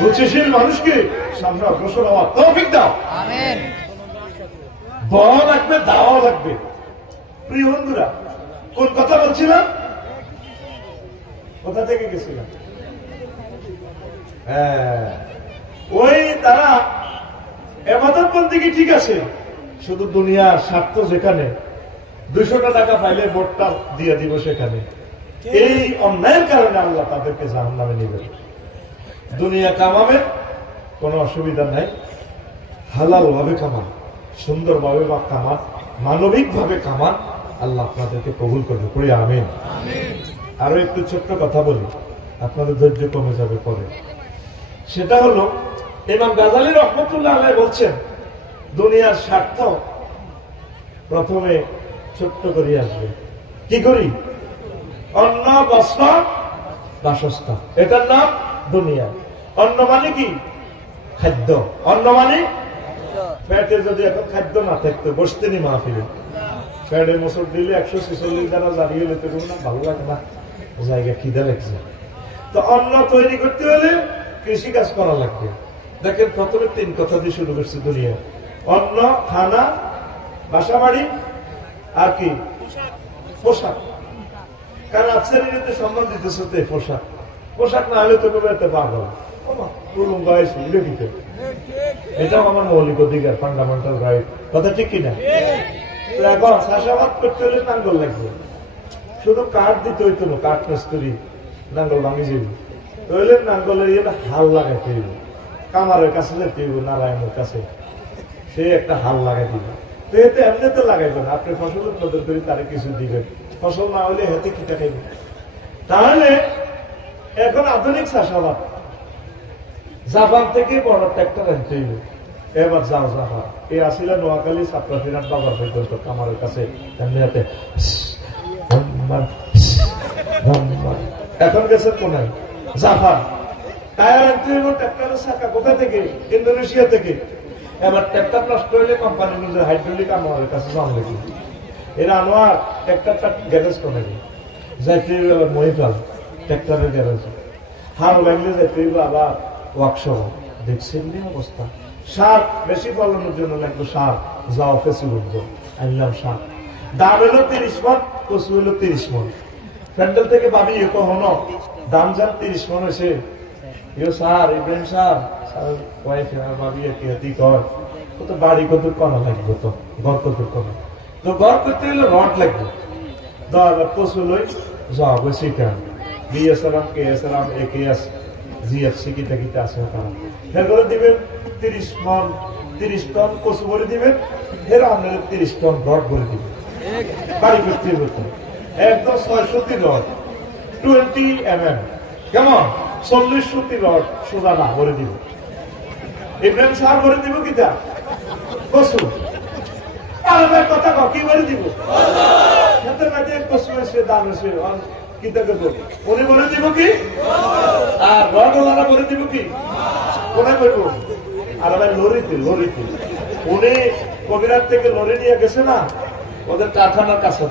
রুচিশীল মানুষকে সামনে অগ্রসর হওয়ার তৌফিক দাও। দোয়া লাগবে, দাওয়া লাগবে। প্রিয় বন্ধুরা, কোন কথা বলছিলাম, কোথা থেকে গেছিলাম? ওই তারা ইবাদত বন্দেগী ঠিক আছে, শুধু দুনিয়ার স্বার্থ যেখানে 200 টাকা পাইলে ভোটটা দিয়ে দিব সেখানে। এই অন্যায়ের কারণে আল্লাহ তাদেরকে জাহান্নামে নিবে। দুনিয়া কামাবে কোনো অসুবিধা নাই, হালাল ভাবে কামান, সুন্দর ভাবে বা কামান, মানবিক ভাবে কামান, আল্লাহ আপনাদেরকে কবুল করবে। পড়ি আমিন। আরো একটু ছোট্ট কথা বলি, আপনাদের ধৈর্য কমে যাবে পরে। সেটা হলো ইমাম গাজালী রহমতুল্লাহ আলাইহি বলছেন, দুনিয়ার স্বার্থ প্রথমে ছোট্ট করে আসবে। কি করি? অন্ন, বস্ত্র, বাসস্থান, এটার নাম দুনিয়া। অন্ন মানে কি? খাদ্য। অন্ন মানে পেটে যদি এখন খাদ্য না থাকতো বসতে নি মাহফিলে, পেটে মোসর দিলে 146 দ্বারা দাঁড়িয়ে যেতে না, ভালো লাগে না, জায়গা খিদে লাগছে। তো অন্ন তৈরি করতে হলে কৃষি কাজ করা লাগবে। দেখেন প্রথমে 3 কথা দিয়ে শুরু করছে দুনিয়া: অন্ন, খানা, বাসা বাড়ি, আর কি? পোশাক। কারণ আফসারিতে সম্মান দিতেছে তো পোশাক। পোশাক না হলে তো একটা পাগল এটাও আমার মৌলিক অধিকার, ফান্ডামেন্টাল রাইট। কথা ঠিক কিনা? এখন চাষাবাদ করতে হলে নাঙ্গল লাগবে, শুধু কাঠ দিতে হইতো না, কাঠ মিস্ত্রি নাঙ্গল ভাঙি যাবে, তাহলে নাঙ্গলের ইয়ে হাল লাগাইতে হইব, কামারের কাছে যেতে হইব, নারায়ণের কাছে, সে একটা হাল লাগাই দিবে। তো এতে এমনিতে লাগাইবেন, আপনি ফসলের কদর করে তারে কিছু দিবেন, ফসল না হলে হাতে কি খাইবেন। তাহলে এখন আধুনিক চাষাবাদ, জাপান থেকে বড় ট্রাক্টর আনতে হইব। এবার যাও জাপান, এই আসিলা নোয়াখালী ছাত্রাফিরাট বাবার পর্যন্ত কামারের কাছে এমনি হাতে। এখন গেছে কোনায় জাপান, টায়ার আনতে হইব, ট্রাক্টরের চাকা কোথা থেকে? ইন্দোনেশিয়া থেকে। এবার ট্রাক্টর নষ্ট হইলে কোম্পানি নিজের হাইড্রোলিক আনোয়ারের কাছে যাওয়া লাগে। এরা আনোয়ার ট্রাক্টরটা গ্যারেজ করে যাইতে হইব, আবার মহিপাল ট্রাক্টরের গ্যারেজ, হাল লাগলে যাইতে হইব আবার ওয়ার্কশপ। দেখছেন নি অবস্থা? সার বেশি ফলনের জন্য লাগবে সার, যাও ফেসি উঠবো, আনলাম সার, দাম হইল 30 মন, কচু হইল 30 মন। প্যান্ডেল থেকে ভাবি কখনো দাম যান 30 মন হয়েছে, স্যার ইব্রাহিম স্যার ওয়াইফ ভাবি কি কর তো বাড়ি কত করা লাগবে, তো ঘর কত করা, তো ঘর করতে হলে রড লাগবে, 10,000 পশু লই যাব সেটা বিএসআরাম কেএসআরাম একেএস জিএফসি কিটা কিটা আছে তারা এরপরে দিবেন 30 টন পশু ভরে দিবেন, এর আপনাদের 30 টন রড ভরে দিবেন বাড়ি করতে হতো একদম 6 সুতি রড 20 mm কেমন 40 সুতি রড সোজা না ভরে দিব। ইব্রাহিম সার ভরে দিব কিটা পশু আর কথা কি ভরে দিব সাথে মাঝে পশু এসে দাম এসে কিটা করবো উনি ভরে দিব কি আর রডওয়ালা ভরে দিব কি কোথায় করবো আর আবার লরিতে উনি কবিরাট থেকে লরি নিয়ে গেছে না ওদের কারখানার কাছে,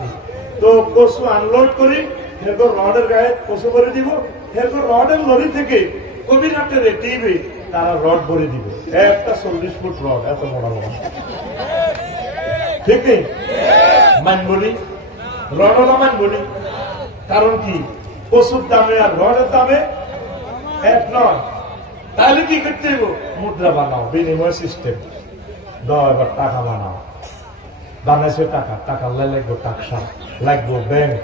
তো পশু আনলোড করি এরপর রডের গায়ে পশু ভরে দিব, এরপর রডের লরি থেকে কবিরাটের টিভি তারা রড ভরে দিব, একটা 40 ফুট রড এত বড় বড়, ঠিক নেই মানবনি রড হলো মানবনি, কারণ কি পশুর দামে আর রডের দামে এক নয়, তাহলে কি করতে হইব মুদ্রা বানাও বিনিময় সিস্টেম, দাও এবার টাকা বানাও, বানাইছে টাকা লাগবো, টাকা লাগবো ব্যাংক,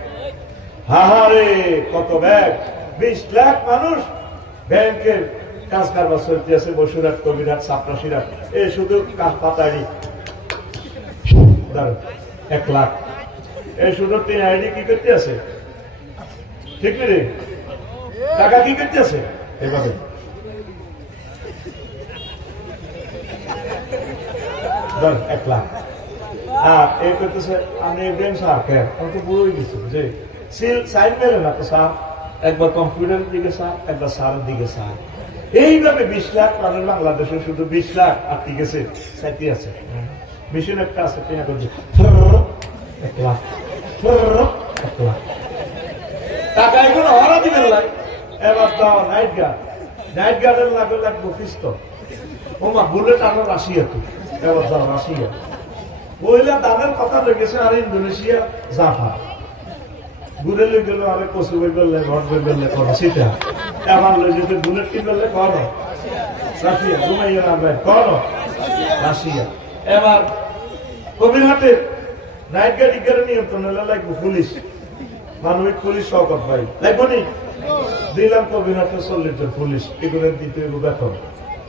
হাহারে কত ব্যাংক 20 লাখ মানুষ ব্যাংকের কাজ কারবার চলতে আছে, বসুরহাট কবিরহাট সাপরাশিরহাট এই শুধু পাতাড়ি 1 লাখ, এই শুধু 3 আইডি কি করতে আছে, ঠিক রে টাকা কি করতে আছে এভাবে 1 লাখ, আর এই করতেছে আমি ইব্রাহিম সাহেব আমি তো বুঝেই গেছি যে সাইড মেলে না তো সাহেব একবার কম্পিউটারের দিকে সাহেব একবার সারের দিকে সাহেব, এইভাবে 20 লাখ মানুষ বাংলাদেশে শুধু 20 লাখ আর ঠিক আছে সাইটি আছে মেশিন একটা আছে 1 লাখ 1 লাখ টাকা এগুলো হরা দিবেন লাই, এবার দাও নাইট গার্ডের লাগবে পিস্তল, ওমা বুলেট আনো রাশিয়া, তো এবার দাও রাশিয়া, ওইলা দামের কথা লেগেছে আর ইন্দোনেশিয়া জাফা ঘুরে লই গেল, আরে কচু বই করলে রড বই করলে করো সেটা, এবার লই যেতে বুলেট কি করলে করো রাশিয়া, ঘুমাইয়া নামবে করো রাশিয়া, এবার কবিরহাটের নাইট গাড়ি করে নিয়ন্ত্রণ হলে লাগবে পুলিশ, মানবিক পুলিশ শওকত ভাই লাগবো নি, দিলাম কবিরহাটে 40 জন পুলিশ, এগুলো দিতে বেতন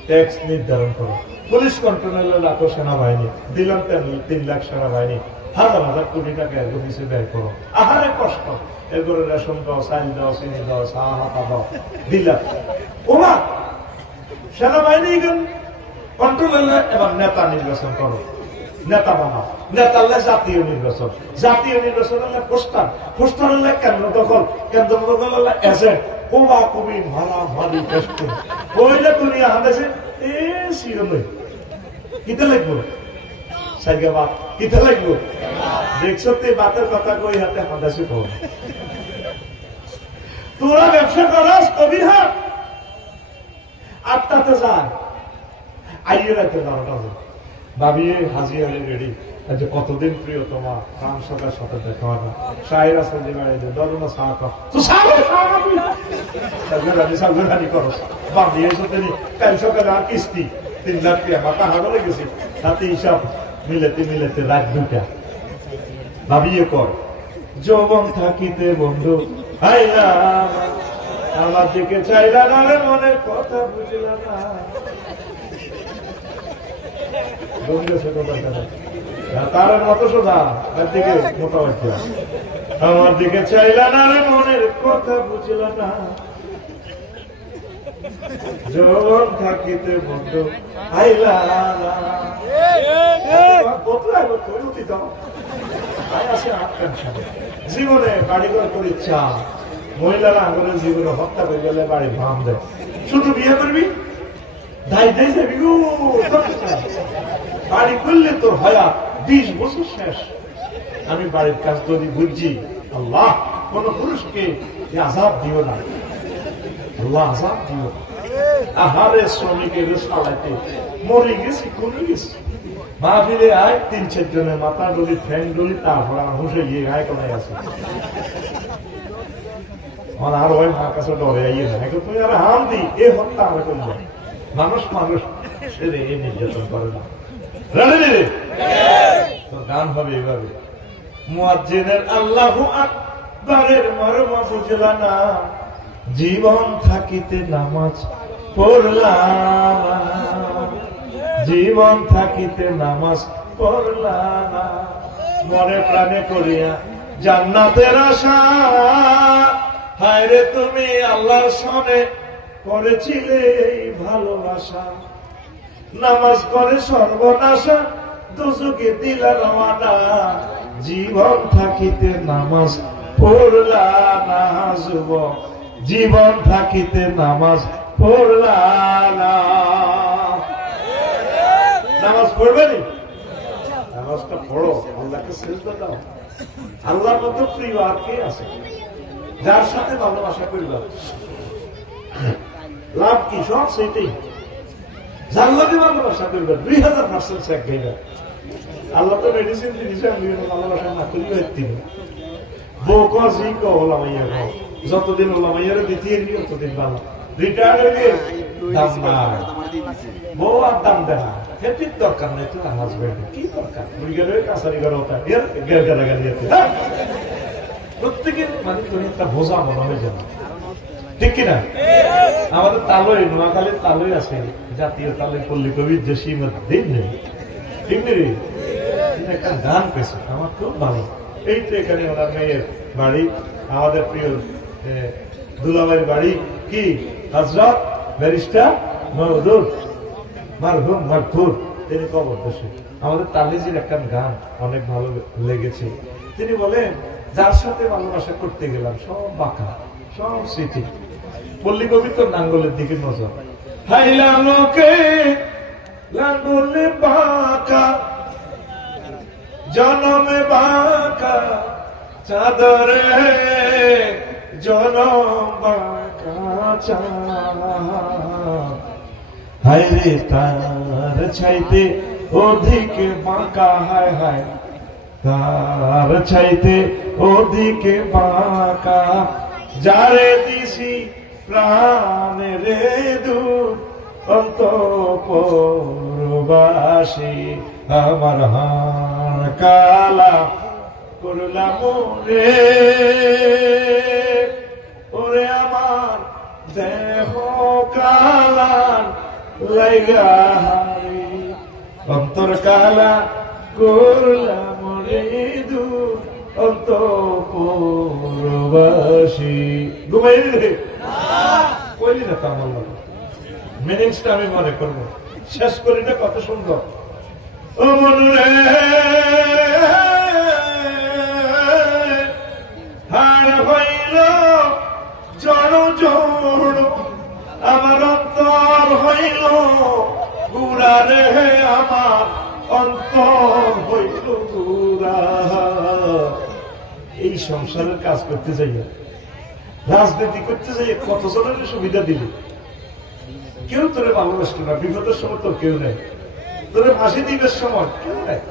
ট্যাক্স নির্ধারণ করো, পুলিশ কন্ট্রোলে লাখো সেনাবাহিনী দিলাম 3 লাখ সেনাবাহিনী, হাজার হাজার কোটি টাকা অফিসে ব্যয় করো, আহারে কষ্ট, এরপরে রেশন দাও, চাল দাও, চিনি দাও, চা হাতা দাও, দিলাম ওমা সেনাবাহিনী কন্ট্রোল হলে এবার নেতা নির্বাচন করো, নেতা বানাও, নেতা হলে জাতীয় নির্বাচন হলে পোস্টার হলে কেন্দ্র দখল হলে এজেন্ট, কোবা কবি মারামারি পেস্টুন কইলে দুনিয়া হাঁটেছে এ শিরোলই কিতে লাগবো সাইকে বাপ কিতে লাগবো, দেখছো তে বাতের কথা কই হাতে হাঁটাছি কম, তোরা ব্যবসা করাস কবিরহাট 8টাতে যায় আইয়ে রাখতে 12টা ভাবি হাজি হলে রেডি, আচ্ছা কতদিন প্রিয় তোমার রাম সকার সাথে দেখা হয় না, শাহির আছে যে গাড়ি ধরো না চা কাপ তো সাবধানি করো বাঁধিয়ে সত্যি কাল সকালে আর কিস্তি 3 লাখ টাকা মাথা হাগলে গেছি, তাতে হিসাব মিলেতে রাত 2টা, ভাবিয়ে কর যৌবন থাকিতে বন্ধু হাইলা আমার দিকে চাইলা না রে মনের কথা বুঝলা না, তার মতো সোজা তার দিকে মোটা হচ্ছে, আমার দিকে চাইলা না রে মনের কথা বুঝলা না, যৌবন থাকিতে বন্ধু আইলা জীবনে বাড়িঘর করে ইচ্ছা, মহিলারা আঙুলের জীবনে হত্যা করে গেলে বাড়ি ভাম দেয়, শুধু বিয়ে করবি ধাই দেয় যাবি বাড়ি করলে তোর হয়াত 20 বছর শেষ, আমি বাড়ির কাজ যদি বুঝছি আল্লাহ কোন পুরুষকে আযাব দিও না, আল্লাহ আযাব দিও, আহারে শ্রমিকের সালাতে মরে গেছি কমে গেছি, মাহফিলে আয় 3-4 জনের মাথা ডলি ফ্যান ডলি, তারপর আমার হুসে গিয়ে গায়ে কোনায় আছে মানে আর ওই মার কাছে ডরে আইয়ে না তুমি আর হাম দি এ হত্যা আমরা করব মানুষ এই নির্যাতন করে না গান হবে এইভাবে মুয়াজ্জিনের আল্লাহু আকবারের মর্ম বুঝলা না জীবন থাকিতে নামাজ পড়লাম জীবন থাকিতে নামাজ পড়লাম মনে প্রাণে করিয়া জান্নাতের আশা হায় রে তুমি আল্লাহর সনে করেছিলে এই ভালোবাসা নামাজ করে সর্বনাশা দুজকে দিলা রওয়ানা জীবন থাকিতে নামাজ পড়লা না যুবক জীবন থাকিতে নামাজ পড়লা না নামাজ পড়বে নি নামাজটা পড়ো আল্লাহকে সিজদা দাও আল্লাহর মতো প্রিয় আর কে আছে যার সাথে ভালোবাসা করবে লাভ কি সব সেটাই যার লগে ভালোবাসা করবে 2000% চেক দেবে আল্লাহ তো মেডিসিন দিয়েছে আমি ভালোবাসা না করি তিনি বকজি কো ওলামাইয়া কো যতদিন ওলামাইয়ারে দিতে নিও ততদিন ভালো রিটায়ার হয়ে দাম না বউ আর দাম দেয় না হেটির দরকার নেই তো হাজবেন্ড কি দরকার মুরগের কাছারি ঘর হতা এর গেরগারা গালিয়াতে প্রত্যেকের মানে তুমি একটা বোঝা মনে হয়ে যাবে ঠিক কিনা আমাদের তালই নোয়াখালীর তালই আছে জাতীয় তালই পল্লী কবির যে সীমাদ্দিন নেই ঠিক নেই একটা গান পেয়েছে আমার খুব ভালো এই তো এখানে ওনার মেয়ের বাড়ি আমাদের প্রিয় দুলাভাইয়ের বাড়ি কি হযরত ব্যারিস্টার মওদুদ মারহুম মাগফুর তিনি কবর বসে আমাদের তালিজির একটা গান অনেক ভালো লেগেছে তিনি বলেন যার সাথে ভালোবাসা করতে গেলাম সব বাঁকা সব স্মৃতি পল্লী কবির তো নাঙ্গলের দিকে নজর হাইলা লোকে লাঙ্গলে বাঁকা জনমে বাঁকা চাদরে জনম বাঁকা হায় রে তার চাইতে অধিক বাঁকা হায় হায় তার চাইতে অধিক বাঁকা যারে দিছি প্রাণে রে দূর অন্তঃপুরবাসী আমার হাড় কালা করলাম রে ওরে আমার দেহ কালান লাইগা অন্তর কালা করলাম রে দূর অন্তঃপুরবাসী ঘুমাইলি রে কইলি না তার বললাম মিনিংসটা আমি মনে করবো শেষ করি না কত সুন্দর ও মনুরে হাড় হইল জড় জড় আমার অন্তর হইল গুড়া রে আমার অন্তর হইল গুড়া এই সংসারের কাজ করতে যাই রাজনীতি করতে যাই কত জনের সুবিধা দিলি কেউ তোরে ভালোবাসত না বিপদের সময় তোর কেউ নেই তোরে ফাঁসি দিবের সময় কেউ নেই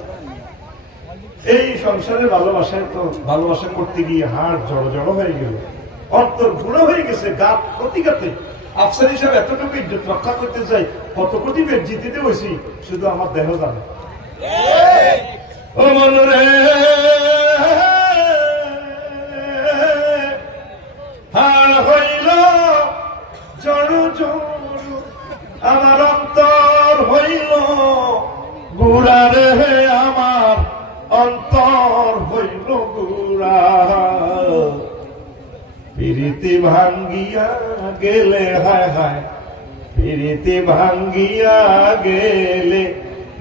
এই সংসারের ভালোবাসায় তো ভালোবাসা করতে গিয়ে হাড় জড় জড় হয়ে গেল অন্তর গুঁড়ো হয়ে গেছে গাত প্রতিঘাতে আফসার হিসাবে এতটুকু ইজ্জত রক্ষা করতে চাই কত কোটি বেদ জিতিতে হয়েছি শুধু আমার দেহ জানে ও মনুরে হাড় হইল জড় জড় আমার অন্তর হইল গুড়া রে আমার অন্তর হইল গুড়া প্রীতি ভাঙ্গিয়া গেলে হায় হায় প্রীতি ভাঙ্গিয়া গেলে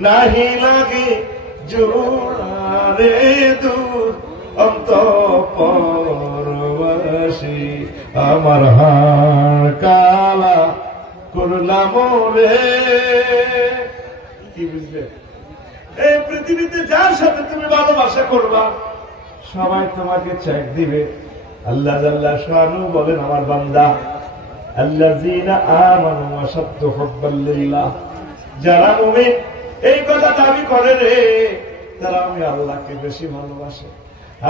নাহি লাগে জোড়া রে দূর অন্তঃপুরবাসী আমার হাড় কালা করলাম রে কি বুঝলে এই পৃথিবীতে যার সাথে তুমি ভালোবাসা করবা সবাই তোমাকে চেক দিবে আল্লাহ জাল্লা শানু বলেন আমার বান্দা আল্লাযীনা আমানু আশাদ্দু হুব্বাল লিল্লাহ যারা মুমিন এই কথা দাবি করে রে তারা আমি আল্লাহকে বেশি ভালোবাসে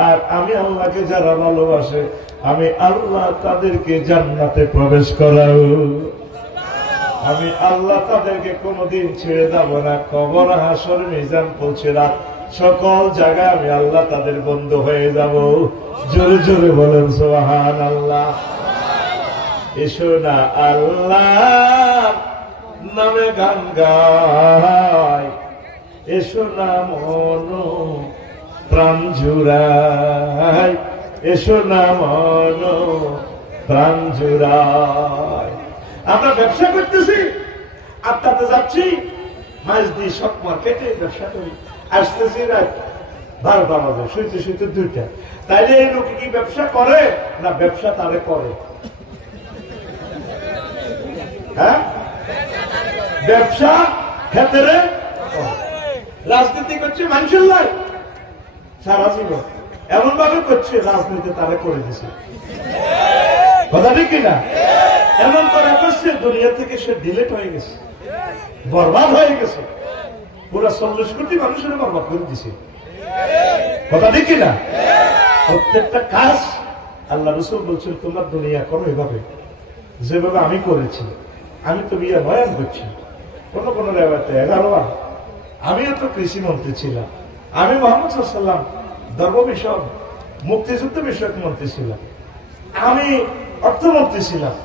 আর আমি আল্লাহকে যারা ভালোবাসে আমি আল্লাহ তাদেরকে জান্নাতে প্রবেশ করাও। আমি আল্লাহ তাদেরকে কোনোদিন ছেড়ে যাব না। কবর, হাসর, মিজান, পুলসিরাত সকল জায়গায় আমি আল্লাহ তাদের বন্ধু হয়ে যাব। জোরে জোরে বলেন সুবহানাল্লাহ। এসো না আল্লাহ নামে গান গাই, এসো না মন প্রাণ জুড়াই, এসো না মন প্রাণ জুড়াই। আমরা ব্যবসা করতেছি, আটটাতে যাচ্ছি, মাছ দিয়ে সব মার্কেটে ব্যবসা করি, আসতেছি রাত 12টা বাজে, শুইতে শুইতে 2টা। তাইলে এই লোকে কি ব্যবসা করে না ব্যবসা তারে করে? হ্যাঁ, ব্যবসা ক্ষেত্রে রাজনীতি করছে মানুষের লাই সারা জীবন, এমন ভাবে করছে রাজনীতি তারা করে দিছে। কথা ঠিক কিনা? এমন করে করছে দুনিয়া থেকে সে ডিলেট হয়ে গেছে, বরবাদ হয়ে গেছে, পুরা 40 কোটি মানুষের বরবাদ করে দিছে। কথা ঠিক কিনা? প্রত্যেকটা কাজ আল্লাহ রাসূল বলছেন তোমরা দুনিয়া করো এভাবে যেভাবে আমি করেছি। আমি তো বিয়ে বয়ান করছি, কোন কোন রেওয়ায়তে 11 বার। আমিও তো কৃষি মন্ত্রী ছিলাম, আমি মুহাম্মদ সাল্লাল্লাহু আলাইহি ওয়াসাল্লাম ধর্ম বিষয়ক মুক্তিযুদ্ধ বিষয়ক মন্ত্রী ছিলাম, আমি অর্থমন্ত্রী ছিলাম,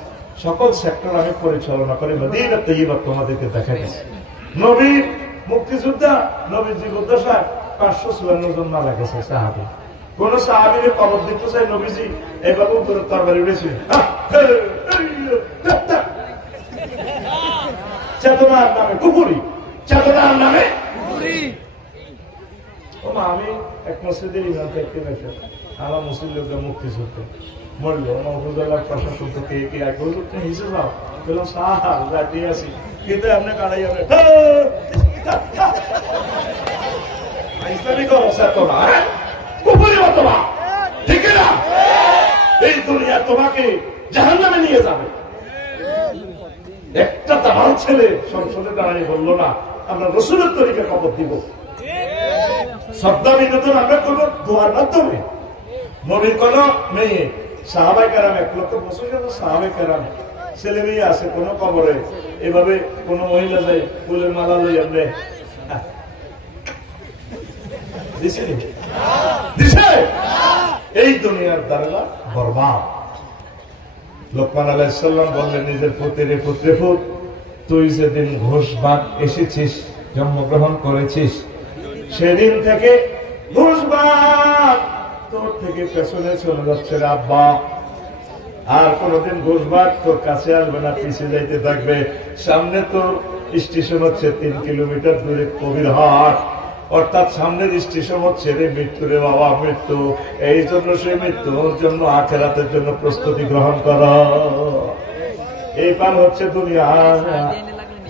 সকল সেক্টর আমি পরিচালনা করে মদিনা তৈয়বা তোমাদেরকে দেখা গেছে। নবী মুক্তিযোদ্ধা, নবীর জীবদ্দশায় 554 জন মারা গেছে সাহাবী। কোন সাহাবীর কবর দিতে চাই নবীজি এইভাবে উপরে তরবারি উঠেছে, চেতনার নামে কুপুরি, চেতনার নামে কুপুরি। আমি এক মসজিদের ইমাম দেখতে গেছে, আমার মুসলিম লোকরা মুক্তিযুদ্ধ মরল, আমার উপজেলার প্রশাসন থেকে কে এক বলতে হিসেবে যাও বললাম সাহার রাখিয়ে আসি, কিন্তু আপনি কাড়াই হবে ইসলামিক চেতনা কুপুরি অথবা ঠিক না? এই দুনিয়া তোমাকে জাহান্নামে নিয়ে যাবে। একটা দামাল ছেলে সংসদে দাঁড়িয়ে বললো না আমরা রসুলের তরিকা কবর দিব। শ্রদ্ধা বিনোদন আমরা করবো দোয়ার মাধ্যমে। নবীর কোন মেয়ে সাহাবায়ে কেরাম 1,25,000 সাহাবায়ে কেরাম ছেলে মেয়ে আছে, কোন কবরে এভাবে কোন মহিলা যায় ফুলের মালা লই আমরা দিছে। এই দুনিয়ার দ্বারা বরবাদ। লোকমান আলাইহিস সালাম বললেন নিজের পুত্রে পুত্রে পুত, তুই যেদিন ঘোষ ভাগ এসেছিস জন্মগ্রহণ করেছিস সেদিন থেকে ঘোষ ভাগ তোর থেকে পেছনে চলে যাচ্ছে রে আব্বা। আর কোনদিন ঘোষ ভাগ তোর কাছে আসবে না, পিছিয়ে যাইতে থাকবে। সামনে তোর স্টেশন হচ্ছে 3 কিলোমিটার দূরে কবিরহাট, অর্থাৎ সামনের স্টেশন হচ্ছে রে মৃত্যু, রে বাবা মৃত্যু। এই জন্য সেই মৃত্যুর জন্য আখেরাতের জন্য প্রস্তুতি গ্রহণ কর। এই পার হচ্ছে দুনিয়া।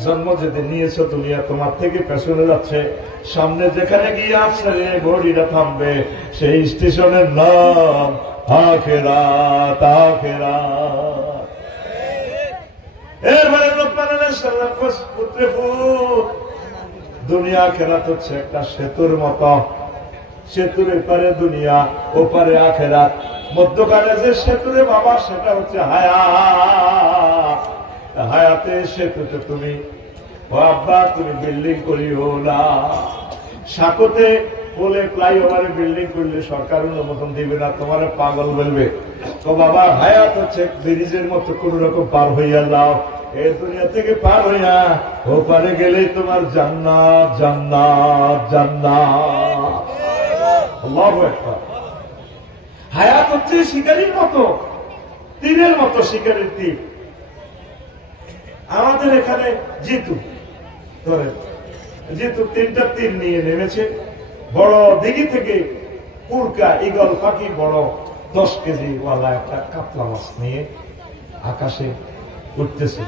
জন্ম যেদিন নিয়েছ দুনিয়া তোমার থেকে পেছনে যাচ্ছে, সামনে যেখানে গিয়ে আসছে রে ঘড়িটা থামবে, সেই স্টেশনের নাম আখেরাত। আখেরাত। এরপরে লোকমান আলাইহিস সালাম পুত্রে পুত, দুনিয়া আখেরাত হচ্ছে একটা সেতুর মতো। সেতুর এপারে দুনিয়া, ওপারে আখেরাত। মধ্যখানে যে সেতুরে বাবা সেটা হচ্ছে হায়াত। হায়াতে সেতুতে তুমি আব্বা তুমি বিল্ডিং করিও না। সাকোতে বলে ফ্লাইওভারে বিল্ডিং করলে সরকার অনুমোদন দিবে না, তোমার পাগল বলবে। তো বাবা হায়াত হচ্ছে ব্রিজের মতো কোন রকম পার হইয়া যাও। এই দুনিয়া থেকে পার হইয়া ও পারে গেলেই তোমার জান্নাত জান্নাত জান্নাত। আল্লাহু আকবার। হায়াত হচ্ছে শিকারীর মতো, তীরের মতো, শিকারীর তীর। আমাদের এখানে জিতু ধরে জিতু 3টা তীর নিয়ে নেমেছে, বড় দিঘি থেকে পুরকা ঈগল পাখি বড় 10 কেজি ওয়ালা একটা কাতলা মাছ নিয়ে আকাশে উঠতেছে।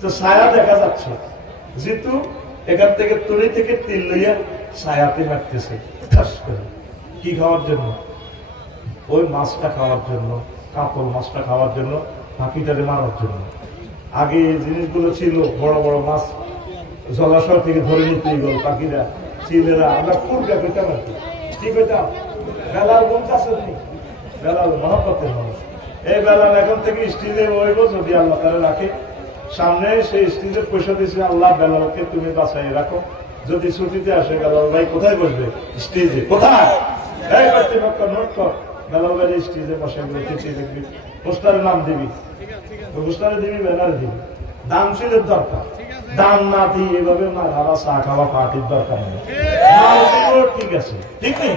তো ছায়া দেখা যাচ্ছে, জিতু এখান থেকে তুলি থেকে তীর লইয়া ছায়াতে মারতেছে। কি খাওয়ার জন্য? ওই মাছটা খাওয়ার জন্য, কাতল মাছটা খাওয়ার জন্য, পাখিটারে মারার জন্য। আগে এই জিনিসগুলো ছিল বড় বড় মাছ জলাশয় থেকে ধরে নিতে গেল পাখিরা, চিলেরা। আমরা পুরকা পেতাম আর কি পেতাম, বেলাল গুণ কাছেননি, বেলাল মহব্বতের মানুষ। এই বেলাল এখন থেকে স্টেজে বইব, যদি আল্লাহ তারা রাখে সামনে, সেই স্টেজে পয়সা দিয়েছে আল্লাহ বেলালকে তুমি বাঁচাই রাখো। যদি ছুটিতে আসে বেলাল ভাই কোথায় বসবে? স্টেজে। কোথায়? এই কর্তৃপক্ষ নোট কর, বেলাল ভাই স্টেজে বসে দেখবি, পোস্টারের নাম দিবি, পোস্টারে দিবি, ব্যানারে দিবি। দাম শিলের দরকার, দাম না দিয়ে এভাবে না খাওয়া চা খাওয়া পার্টির দরকার নেই। মাল দিব ঠিক আছে, ঠিক নেই,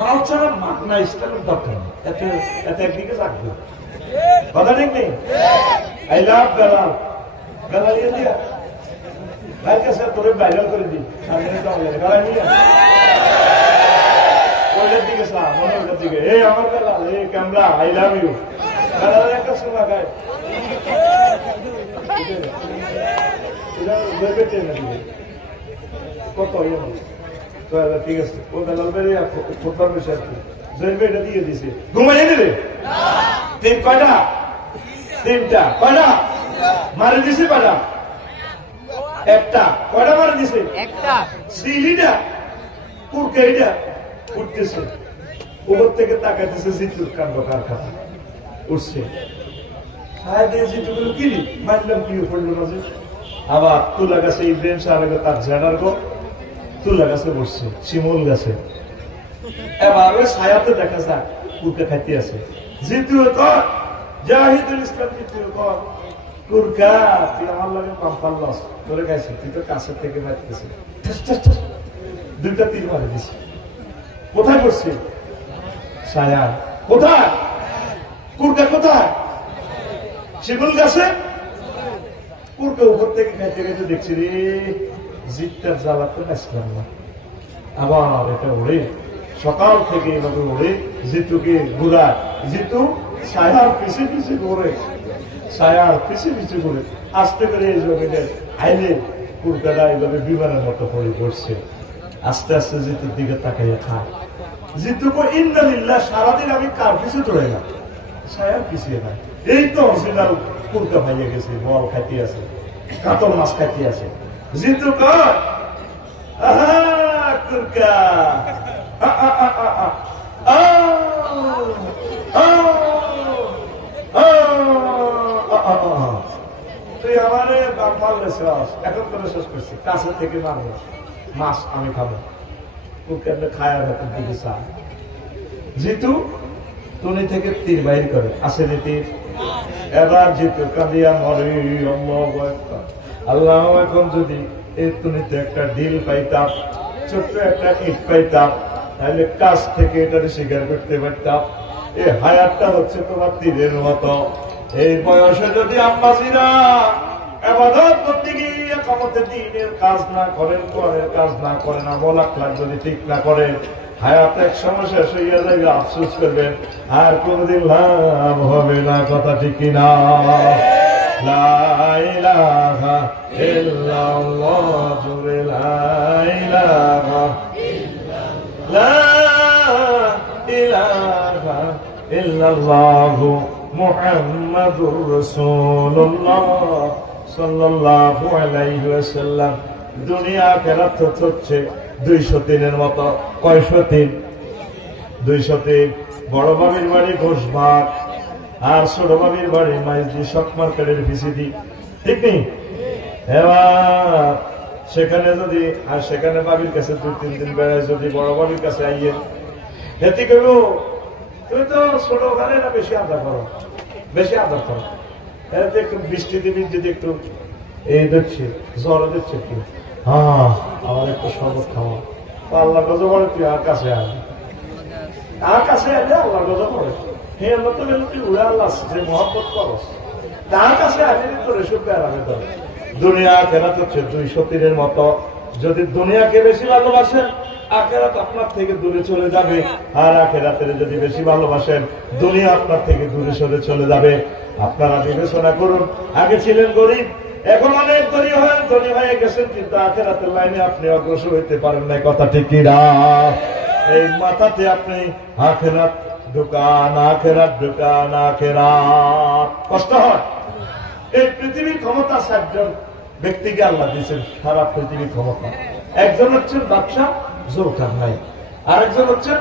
মাল ছাড়া মাখনা স্টাইলের দরকার নেই, এতে একদিকে থাকবে। কথা ঠিক নেই? আই লাভ বেলাল, বেলাল ইয়ে দিয়া ভাই কাছে তোরে ভাইরাল করে দিই, ওইটার দিকে চা, মনের দিকে, এই আমার বেলাল, এই ক্যামেরা, আই লাভ ইউ। বেলালের একটা শোনা গায় কত ঠিক আছে, ও বেলাল ফুটবল বেশি আর কি এটা দিয়ে দিছে, ঘুমাইয়ে দিলে কয়টা? তিনটা। কয়টা মারি দিছে? কয়টা? একটা। কয়টা মারি দিছে? একটা। সিলিটা কুরকেইটা উঠতেছে, উপর থেকে তাকাইতেছে জিতুর কাণ্ড কারখানা উঠছে। জিতুগুলো কিনি মারলাম, কি পড়লো মাঝে। আবার তুলা গাছে ইব্রাহিম সাহেব তার ঝাড়ার গো তুলা গাছে বসছে, শিমুল গাছে। এবার ওই ছায়াতে দেখা যায় কুরকা খাইতে আছে। জিতু কর, জাহিদুল ইসলাম জিতু কর, কুরকা তুই আমার লাগে পাম্পাল লস করে খাইছে, তুই তো কাছের থেকে মারতেছে। দুইটা তীর মারে দিছে। কোথায় বসছে? ছায়া। কোথায়? কুরকা কোথায়? শিমুল গাছে। কুরকা উপর থেকে খাইতে খাইতে দেখছি রে জিতটার জ্বালাতে বাঁচলাম না। আবার এটা ওড়ে, সকাল থেকে এভাবে ওড়ে, জিতুকে ঘুরায়। জিতু ছায়ার পিছিয়ে পিছিয়ে ঘুরে, ছায়ার পিছিয়ে পিছিয়ে ঘুরে, আস্তে করে এই জমিনের আইলে কুরকাটা এইভাবে বিমানের মতো পড়ে পড়ছে। আস্তে আস্তে জিতুর দিকে তাকাইয়া খায়। জিতুকে ইন্দালিল্লাহ, সারাদিন আমি কার পিছিয়ে দৌড়ে না, ছায়ার পিছিয়ে না। এই তো অরিজিনাল কুরকা ভাইয়া গেছে, বল খাইতে আছে, কাতল মাছ খাইতে আছে। জিতু কর কুরকা, তুই আমারে মারলে শেষ, এখন করে শেষ করছি, কাছে থেকে মারবে মাছ আমি খাবো। কুরকা খায় ভেতর দিকে চা। জিতু তুনি থেকে তীর বাইর করে, আসে তীর। এবার জিতু কাঁদিয়া মরে, আল্লাহ এখন যদি এই তুনিতে একটা ডিল পাইতাম, ছোট্ট একটা ইট পাইতাম, তাহলে কাছ থেকে এটা স্বীকার করতে পারতাম। এই হায়াতটা হচ্ছে তোমার তীরের মতো। এই বয়সে যদি আম্মাজিরা ইবাদত করতে গিয়ে কামতের দিনের কাজ না করেন, কোরআনের কাজ না করেন, আমল আখলাক যদি ঠিক না করেন, হায়াত এক সময় শেষ হইয়া যাবে, আফসোস করবেন, আর কোনদিন লাভ হবে না। কথা ঠিক কিনা? লা ইলাহা ইল্লাল্লাহ, জুরে লা ইলাহা ইল্লাল্লাহ মুহাম্মাদুর রাসূলুল্লাহ সাল্লাল্লাহু আলাইহি ওয়াসাল্লাম। দুনিয়া আখিরাত হচ্ছে 203 মতো। কয়শো তিন? 203। বড় বাবির বাড়ি ঘোষভাট, আর ছোট বাবির বাড়ি মাইজদি শক মার্কেটের ভিসিডি, ঠিক নেই? এবার সেখানে যদি, আর সেখানে বাবির কাছে 2-3 দিন বেড়ায়, যদি বড় বাবির কাছে আইয়ে হেতি কেউ তুমি তো ছোট ওখানে না বেশি আদা করো, বেশি আদা করো, এতে একটু বৃষ্টি দিবি, যদি একটু এই দেখছি জ্বর দিচ্ছে কি, হ্যাঁ আমার একটু শরবত খাওয়া। আল্লাহ গজব করে, তুই আর কাছে আসবি, তার কাছে এলে আল্লাহ গজব করে। হে আল্লাহ, তো তুই উড়ে আল্লাহ যে মহব্বত করস, তার কাছে আসলে তোর এসব বেড়াবে। তো দুনিয়া আখেরাত হচ্ছে 203 মতো। যদি দুনিয়াকে বেশি ভালোবাসেন, আখেরাত আপনার থেকে দূরে চলে যাবে, আর আখেরাতের যদি বেশি ভালোবাসেন, দুনিয়া আপনার থেকে দূরে সরে চলে যাবে। আপনারা বিবেচনা করুন, আগে ছিলেন গরিব, এখন অনেক ধনী হয়ে গেছেন, কিন্তু আখেরাতের লাইনে আপনি অগ্রসর হইতে পারেন না। কথা ঠিক কিনা? এই মাথাতে আপনি আখেরাত দোকান, আখেরাত দোকান, আখেরাত কষ্ট হয়। এই পৃথিবীর ক্ষমতা 60 জন ব্যক্তিকে আল্লাহ দিয়েছেন, সারা পৃথিবীর ক্ষমতা। একজন হচ্ছেন বাদশা, জোরকার নাই, আরেকজন হচ্ছেন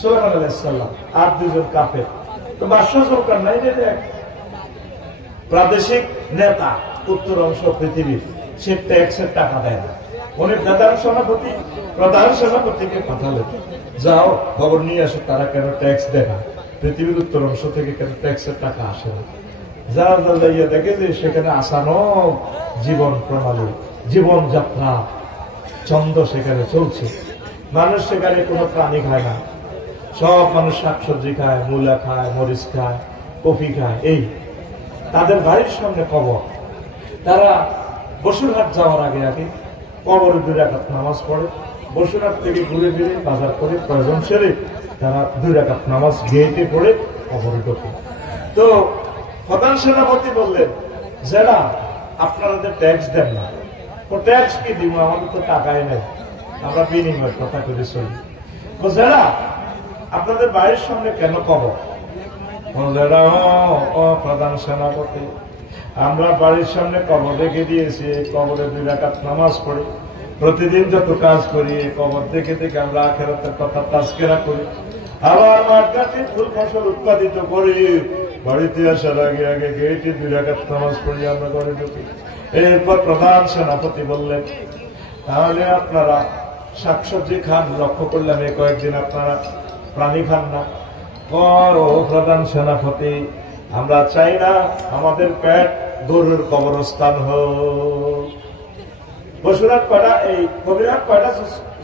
সুলাইমান আলাইহিস সালাম আর দুজন কাফের। তো বাদশাহ জুলকারনাইনের এক প্রাদেশিক নেতা উত্তর অংশ পৃথিবীর, সে ট্যাক্সের টাকা দেয় না। উনি প্রধান সেনাপতিকে পাঠালেন, যাও খবর নিয়ে আসো তারা কেন ট্যাক্স দেয় না, পৃথিবীর উত্তর অংশ থেকে কেন ট্যাক্সের টাকা আসে না। যারা যাইয়া দেখে যে সেখানে আসানো জীবন প্রণালী, জীবনযাত্রা ছন্দ সেখানে চলছে। মানুষ সেখানে কোনো প্রাণী খায় না, সব মানুষ শাকসবজি খায়, মূলা খায়, মরিচ খায়, কফি খায়। এই তাদের বাড়ির সামনে কবর, তারা বসুরহাট যাওয়ার আগে আগে কবরে 2 রাকাত নামাজ পড়ে, বসুরহাট থেকে ঘুরে ফিরে বাজার করে প্রয়োজন সেরে তারা 2 রাকাত নামাজ গেটে পড়ে কবরে ঢোকে। তো প্রধান সেনাপতি বললেন, যারা আপনারা ট্যাক্স দেন না, তো ট্যাক্স কি দিব, আমাদের তো টাকাই নেই, আমরা বিনিময় কথা করে চলি। তো যারা আপনাদের বাড়ির সামনে কেন কবর? প্রধান সেনাপতি, আমরা বাড়ির সামনে কবর রেখে দিয়েছি, কবরে 2 রাকাত নামাজ পড়ি, প্রতিদিন যত কাজ করি কবর দেখে দেখে আমরা আখিরাতের কথা তাজকিরা করি, আবার মাঠঘাটে ফুল ফসল উৎপাদিত করি, বাড়িতে আসার আগে আগে গেটে 2 রাকাত নামাজ পড়ি, আমরা ঘরে ঢুকি। এরপর প্রধান সেনাপতি বললেন, তাহলে আপনারা শাকসবজি খান, লক্ষ্য করলাম এই কয়েকদিন আপনারা প্রাণী খান না। ও প্রধান সেনাপতি, আমরা চাই না আমাদের পেট গরুর কবরস্থান হোক। বসুরহাট কয়টা, এই কবিরহাট কয়টা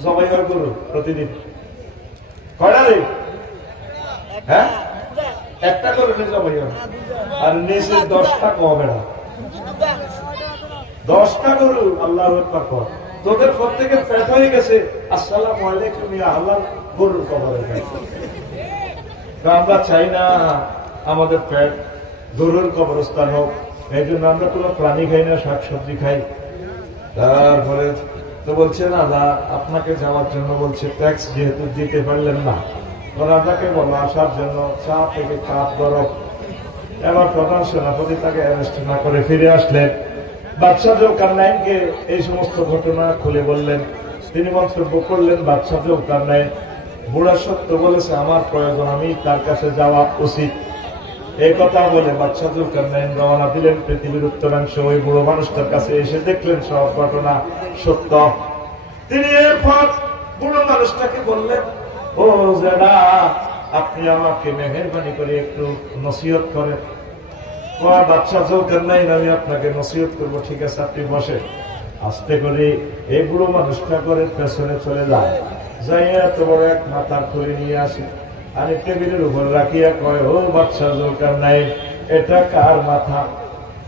জবাই হয় গরু প্রতিদিন? কয়টা রে? হ্যাঁ, একটা গরু জবাই হয়, আর নিচে 10টা কবে না, 10টা গরু। আল্লাহ আকবার কর, তোদের প্রত্যেকের পেট হয়ে গেছে আসসালামু আলাইকুম ইয়া আল্লাহ গরুর কবরে। আমরা চাই না আমাদের পেট গরুর কবরস্থান হোক, এই জন্য আমরা কোনো প্রাণী খাই না, শাকসবজি খাই। তারপরে তো বলছে না, আপনাকে যাওয়ার জন্য বলছে, ট্যাক্স যেহেতু দিতে পারলেন না, আপনাকে বলো আসার জন্য চা থেকে কাপ বরফ। এবার প্রধান সেনাপতি তাকে অ্যারেস্ট না করে ফিরে আসলেন। বাদশাহ জুলকারনাইনকে এই সমস্ত ঘটনা খুলে বললেন। তিনি মন্তব্য করলেন, বাদশাহ জুলকারনাইন বুড়া সত্য বলেছে, আমার প্রয়োজন, আমি তার কাছে যাওয়া উচিত। এই কথা বলে বাদশাহ জুলকারনাইন রওনা দিলেন পৃথিবীর উত্তরাংশ। ওই বুড়ো মানুষটার কাছে এসে দেখলেন সব ঘটনা সত্য। তিনি এরপর বুড়ো মানুষটাকে বললেন, ও জেনা, আপনি আমাকে মেহেরবানি করে একটু নসিহত করেন। বাদশাহ জুলকারনাইন, আমি আপনাকে নসিহত করবো। ঠিক আছে, আপনি বসে। আস্তে করে এই বুড়ো মানুষটা করে পেছনে চলে যায়, যাইয়া এত বড় এক মাথার খুলে নিয়ে আসে, আর টেবিলের উপর রাখিয়া কয়, ও বাদশাহ জুলকারনাইন, এটা কার মাথা?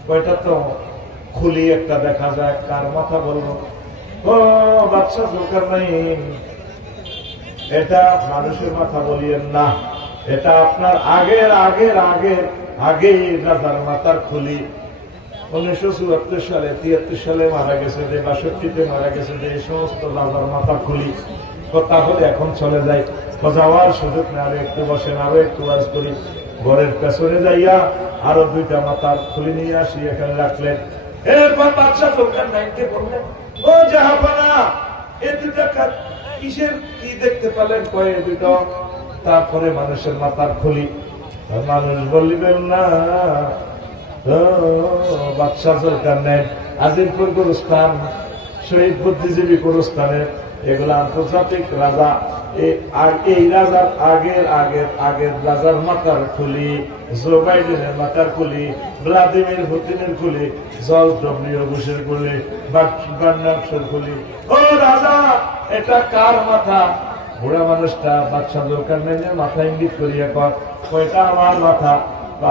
কয়টা তো খুলি একটা দেখা যায়, কার মাথা বলবো? ও বাদশাহ জুলকারনাইন, এটা মানুষের মাথা বলিয়েন না, এটা আপনার আগের আগের আগের আগেই রাজার মাথার খুলি। 1974 সালে 73 সালে মারা গেছে, যে 62তে মারা গেছে, যে এই সমস্ত রাজার মাথা খুলি। তাহলে এখন চলে যাই, যাওয়ার সুযোগ না, আরো একটু বসেন, আরো একটু ওয়াজ করি। ঘরের পেছনে যাইয়া আরো 2টা মাথার খুলি নিয়ে আসি, এখানে রাখলেন। এরপর বাদশাহ জুলকারনাইনকে বললেন, ও জাহাপানা, এই 2টা কিসের, কি দেখতে পেলেন? কয়ে 2টা। তারপরে মানুষের মাথার খুলি। মানুষ বলিবেন না, বাদশাহ জুলকারনাইন আজিমপুর গুরুস্থান, শহীদ বুদ্ধিজীবী গুরুস্থানের এগুলো আন্তর্জাতিক রাজা। এই রাজার আগের আগের আগের রাজার মাথার খুলি, জো বাইডেনের মাথার খুলি, ভ্লাদিমির পুতিনের খুলি, জর্জ ডব্লিউ বুশের খুলি, বার্নার্ডসের খুলি। ও রাজা, এটা কার মাথা? বুড়া মানুষটা বাদশাহ জুলকারনাইনের মাথা ইঙ্গিত করিয়া কয়টা আমার মাথা।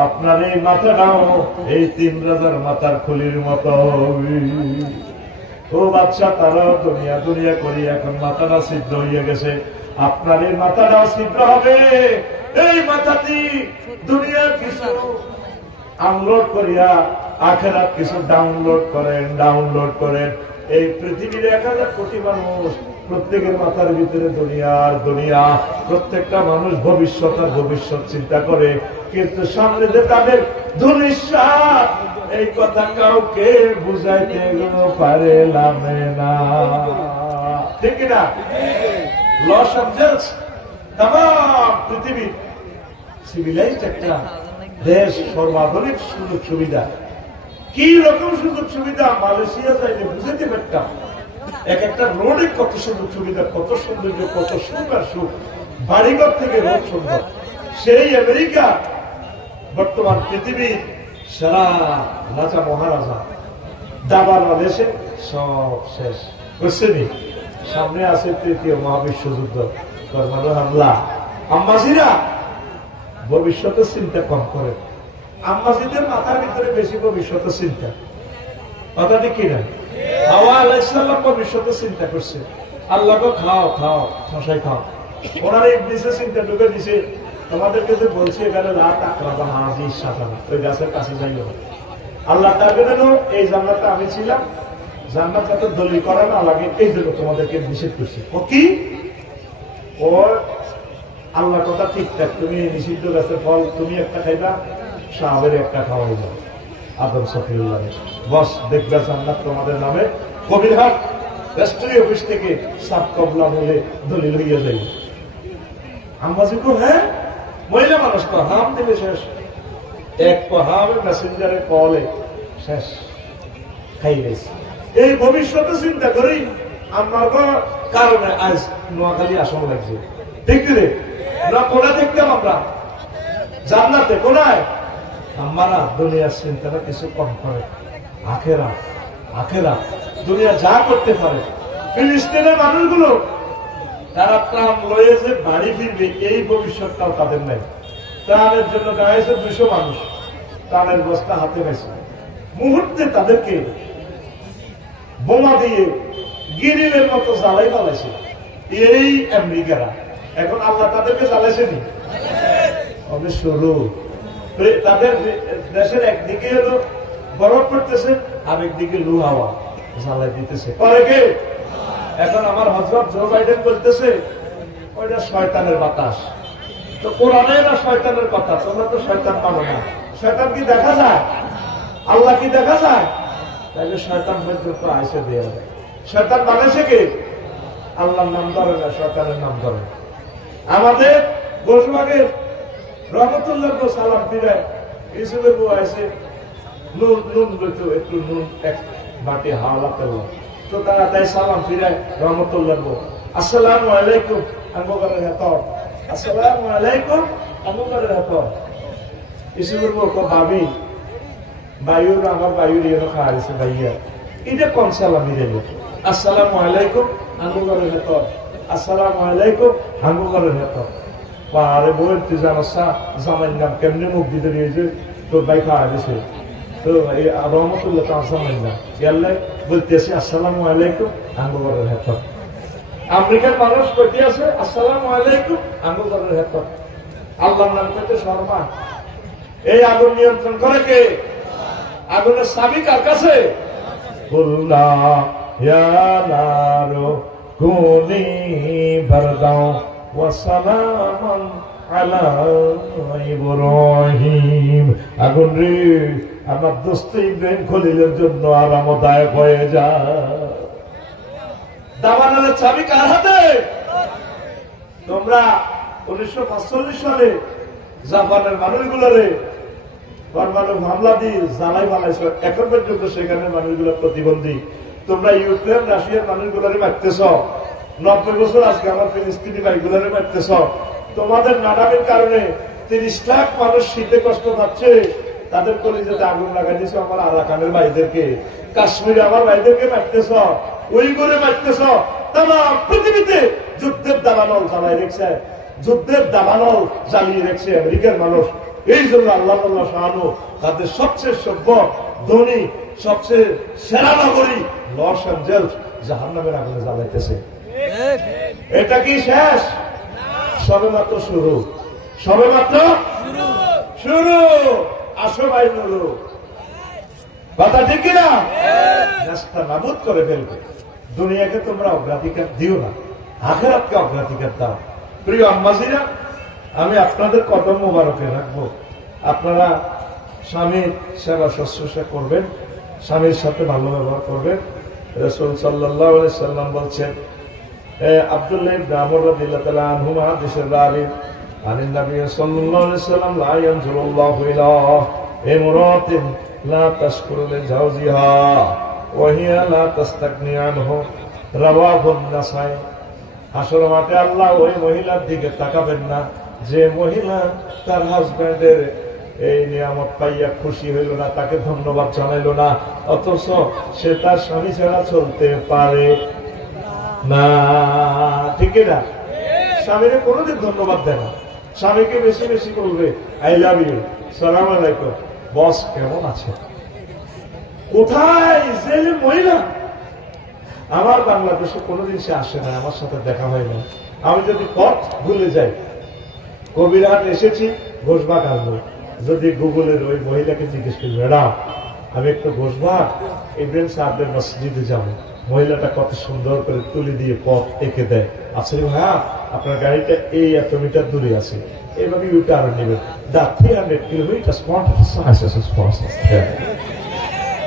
আপনার এই মাথাটাও এই 3 রাজার মাথার খুলির মতো। ও বাদশাহ, তারা দুনিয়া দুনিয়া করি, এখন মাথাটা ছিদ্র হইয়া গেছে, আপনার এই মাথাটাও ছিদ্র হবে। এই মাথাটি দুনিয়ার কিছু আনলোড করিয়া আখেরাত কিছু ডাউনলোড করেন। এই পৃথিবীর 1000 কোটি মানুষ, প্রত্যেকের মাথার ভিতরে দুনিয়ার দুনিয়া। প্রত্যেকটা মানুষ ভবিষ্যৎ আর ভবিষ্যৎ চিন্তা করে, কিন্তু সামনে যে তাদের ধনুষ্যাত, এই কথা কাউকে বুঝাইতে পারলাম না। ঠিক না? লস অ্যাঞ্জেলস তাম পৃথিবীর সিভিলাইজড একটা দেশ, সর্বাধুনিক সুযোগ সুবিধা। কি রকম সুযোগ সুবিধা মালয়েশিয়া চাইলে বুঝাইতে পারতাম। এক একটা রোডে কত সুযোগ সুবিধা, কত সৌন্দর্য, কত সুখ আর সুখ, বাড়িঘর থেকে রোড সুন্দর। সেই আমেরিকা বর্তমান পৃথিবীর সেরা রাজা মহারাজা, দাবারওয়ালা দেশে সব শেষ করছেনি। সামনে আছে তৃতীয় মহাবিশ্বযুদ্ধ, পরমাণু হামলা। আম্মাজিরা ভবিষ্যতের চিন্তা কম করে, আম্মাজিদের মাথার ভিতরে বেশি ভবিষ্যতের চিন্তা। কথাটি কি না? হাওয়া আলাইহিসসালাম ভবিষ্যতের চিন্তা করছে, আল্লাহকে খাও খাও মশাই খাও। ওনার ইবলিসে চিন্তা ঢুকে দিছে, তোমাদেরকে যে বলছি এখানে রাত আকরাবা হাজি সাজানা, ওই গাছের কাছে যাইও। আল্লাহ তার জন্য এই জান্নাতে আমি ছিলাম, জান্নাত যাতে দলিল করা না লাগে এই জন্য তোমাদেরকে নিষেধ করছি। ও কি? ও আল্লাহ কথা ঠিকঠাক, তুমি নিষিদ্ধ গাছের ফল তুমি একটা খাইবা, সাহাবের একটা খাওয়াই যাও, আদম সফিউল্লাহ। বস দেখবে জান্নাত তোমাদের নামে কবিরহাট রাষ্ট্রীয় অফিস থেকে সাব কবলা বলে দলিল হইয়া যাই। আম্বাজি কো হ্যাঁ, মহিলা মানুষ তো হাম দিলে শেষ, এক হামের মেসেঞ্জারে কলে শেষ খাই গেছে। এই ভবিষ্যতে চিন্তা করি আমার কারণে আজ নোয়াখালী আসন লাগছে। ঠিক রে না? কোনা দেখতাম আমরা জান্নাতে, কোনায় আমরা দুনিয়ার চিন্তাটা কিছু কম করে। আখেরা আখেরা দুনিয়া যা করতে পারে। ফিলিস্তিনের মানুষগুলো তারা প্রাণ লয়ে যে বাড়ি ফিরবে এই ভবিষ্যৎটাও তাদের নাই। ত্রাণের জন্য গায়েছে 200 মানুষ, ত্রাণের বস্তা হাতে গেছে, মুহূর্তে তাদেরকে বোমা দিয়ে গিরিলের মতো জ্বালাই পালাইছে এই আমেরিকারা। এখন আল্লাহ তাদেরকে জ্বালাইছেনি? শুরু তাদের দেশের একদিকে হলো বরফ পড়তেছে, আরেকদিকে লু হাওয়া জ্বালাই দিতেছে। পরে কে? এখন আমার হযরত জো বাইডেন বলতেছে ওইটা শয়তানের বাতাস। তো কোরআনে না শয়তানের কথা, তোমরা তো শয়তান মানো না। শয়তান কি দেখা যায়? আল্লাহ কি দেখা যায়? তাইলে শয়তান পর্যন্ত আইসে দেওয়া যায়। শয়তান বানাইছে কে? আল্লাহর নাম ধরে না, শয়তানের নাম ধরে। আমাদের গোসবাগের রহমতুল্লাহ সালাম ফিরায় ইসুফের বউ আইসে, নুন নুন বলতো, একটু নুন এক বাটি হাওলা পেল। তো তারা তাই সালাম ফিরায় রহমতুল্লাহ বউ, আসসালামু আলাইকুম আঙ্গরের হেত, আসসালামু আলাইকুম আঙ্গরের হেত। ইসুফের বউ ভাবি বায়ুর আমার বায়ুর এর খাওয়াইছে ভাইয়া, এটা কোন সালাম মিলে? আসসালামু আলাইকুম আঙ্গরের হেত, আসসালামু আলাইকুম আঙ্গরের হেত। আরে বউয়ের তুই জানাস জামাই নাম কেমনি মুখ দিতে দিয়েছে, তোর ভাই খাওয়া দিয়েছে। তো এই রহমতুল্লাহ তো জামাই নাম ইয়াল্লাই বলতেছে আসসালামু আলাইকুম আঙ্গরের হেত। আমেরিকার মানুষ কইতে আছে আসসালামু আলাইকুম আঙ্গরের হেত। আল্লাহর নাম কইতে শর্মা। এই আগুন নিয়ন্ত্রণ করে কে? আগুনের চাবি কার কাছে? কুল্লা ইয়া নারু কুনি বারদাও ওয়া সালামান আলা ইব্রাহিম। আগুন রে আমার দোস্ত ইব্রাহিম খলিলের জন্য আরামদায়ক হয়ে যায়। দাবানলের চাবি কার হাতে? তোমরা 1945 সালে জাপানের মানুষগুলোরে পরমাণু হামলা দিয়ে জ্বালাই বানাইছ, এখন পর্যন্ত সেখানে মানুষগুলো প্রতিবন্ধী। তোমরা ইউক্রেন রাশিয়ার মানুষগুলোরে মারতেছ, 90 বছর আজকে আমার ফিলিস্তিনি ভাইগুলোরে মারতেছ। তোমাদের নানামের কারণে 30 লাখ মানুষ শীতে কষ্ট পাচ্ছে, তাদের কলিজাতে আগুন লাগাই দিয়েছ আমার আরাকানের ভাইদেরকে, কাশ্মীরে আমার ভাইদেরকে মারতেছ, উইগুরে মারতেছ। তারা পৃথিবীতে যুদ্ধের দাবানল জ্বালাই রেখেছে, যুদ্ধের দাবানল জ্বালিয়ে রেখেছে আমেরিকার মানুষ। এই জন্য আল্লাহ শাহানু তাদের সবচেয়ে সভ্য, ধনী, সবচেয়ে সেরা নগরী লস অ্যাঞ্জেলস জাহান্নামের আগুনে জ্বালাইতেছে। এটা কি শেষ? সবে মাত্র শুরু, সবে মাত্র শুরু। আসো ভাই নুরু, কথা ঠিক কিনা? রাস্তা নাবুদ করে ফেলবে। দুনিয়াকে তোমরা অগ্রাধিকার দিও না, আখিরাতকে অগ্রাধিকার দাও। প্রিয় আম্মাজিরা, আমি আপনাদের কদম মোবারকে রাখবো। আপনারা স্বামীর সেবা শুশ্রূষা করবেন, স্বামীর সাথে ভালো ব্যবহার করবেন। রাসূল সাল্লাল্লাহু আলাইহি সাল্লাম বলছেন, আব্দুল্লাহ ইবনে আমর রাদিয়াল্লাহু তাআলা আনহুমা হাদিসের রাবী আনিন নবী সাল্লাল্লাহু আলাইহি ওয়াসাল্লাম লা ইয়ানজুরুল্লাহু ইলা ইমরাতিন লা তাশকুরু লিজাওজিহা ওয়া হিয়া লা তাস্তাগনি আনহু রাওয়াহু আন-নাসাই। হাসর মাঠে আল্লাহ ওই মহিলার দিকে তাকাবেন না যে মহিলা তার হাজবেন্ডের এই নিয়ামত পাইয়া খুশি হইল না, তাকে ধন্যবাদ জানাইল না, অথচ সে তার স্বামী ছাড়া চলতে পারে না। ঠিক না? স্বামীকে কোনোদিন ধন্যবাদ দেয় না, স্বামীকে বেশি বেশি বলবে আই লাভ ইউ, সালাম আলাইকুম, বস কেমন আছে। কোথায় যে মহিলা? আমার বাংলাদেশে কোনোদিন সে আসে না, আমার সাথে দেখা হয় না। আমি যদি পথ ভুলে যাই, কবিরহাট এসেছি, ঘোষবাগ আসবো, যদি গুগলের ওই মহিলাকে জিজ্ঞেস করি ম্যাডাম আমি একটু ঘোষবাগ ইব্রাহিম সাহেবের মসজিদে যাবো, মহিলাটা কত সুন্দর করে তুলি দিয়ে পথ এঁকে দেয়। আসলে ভাইয়া আপনার গাড়িটা এই এত মিটার দূরে আছে, এইভাবে ইউটার নেবেন, দা 300 কিলোমিটার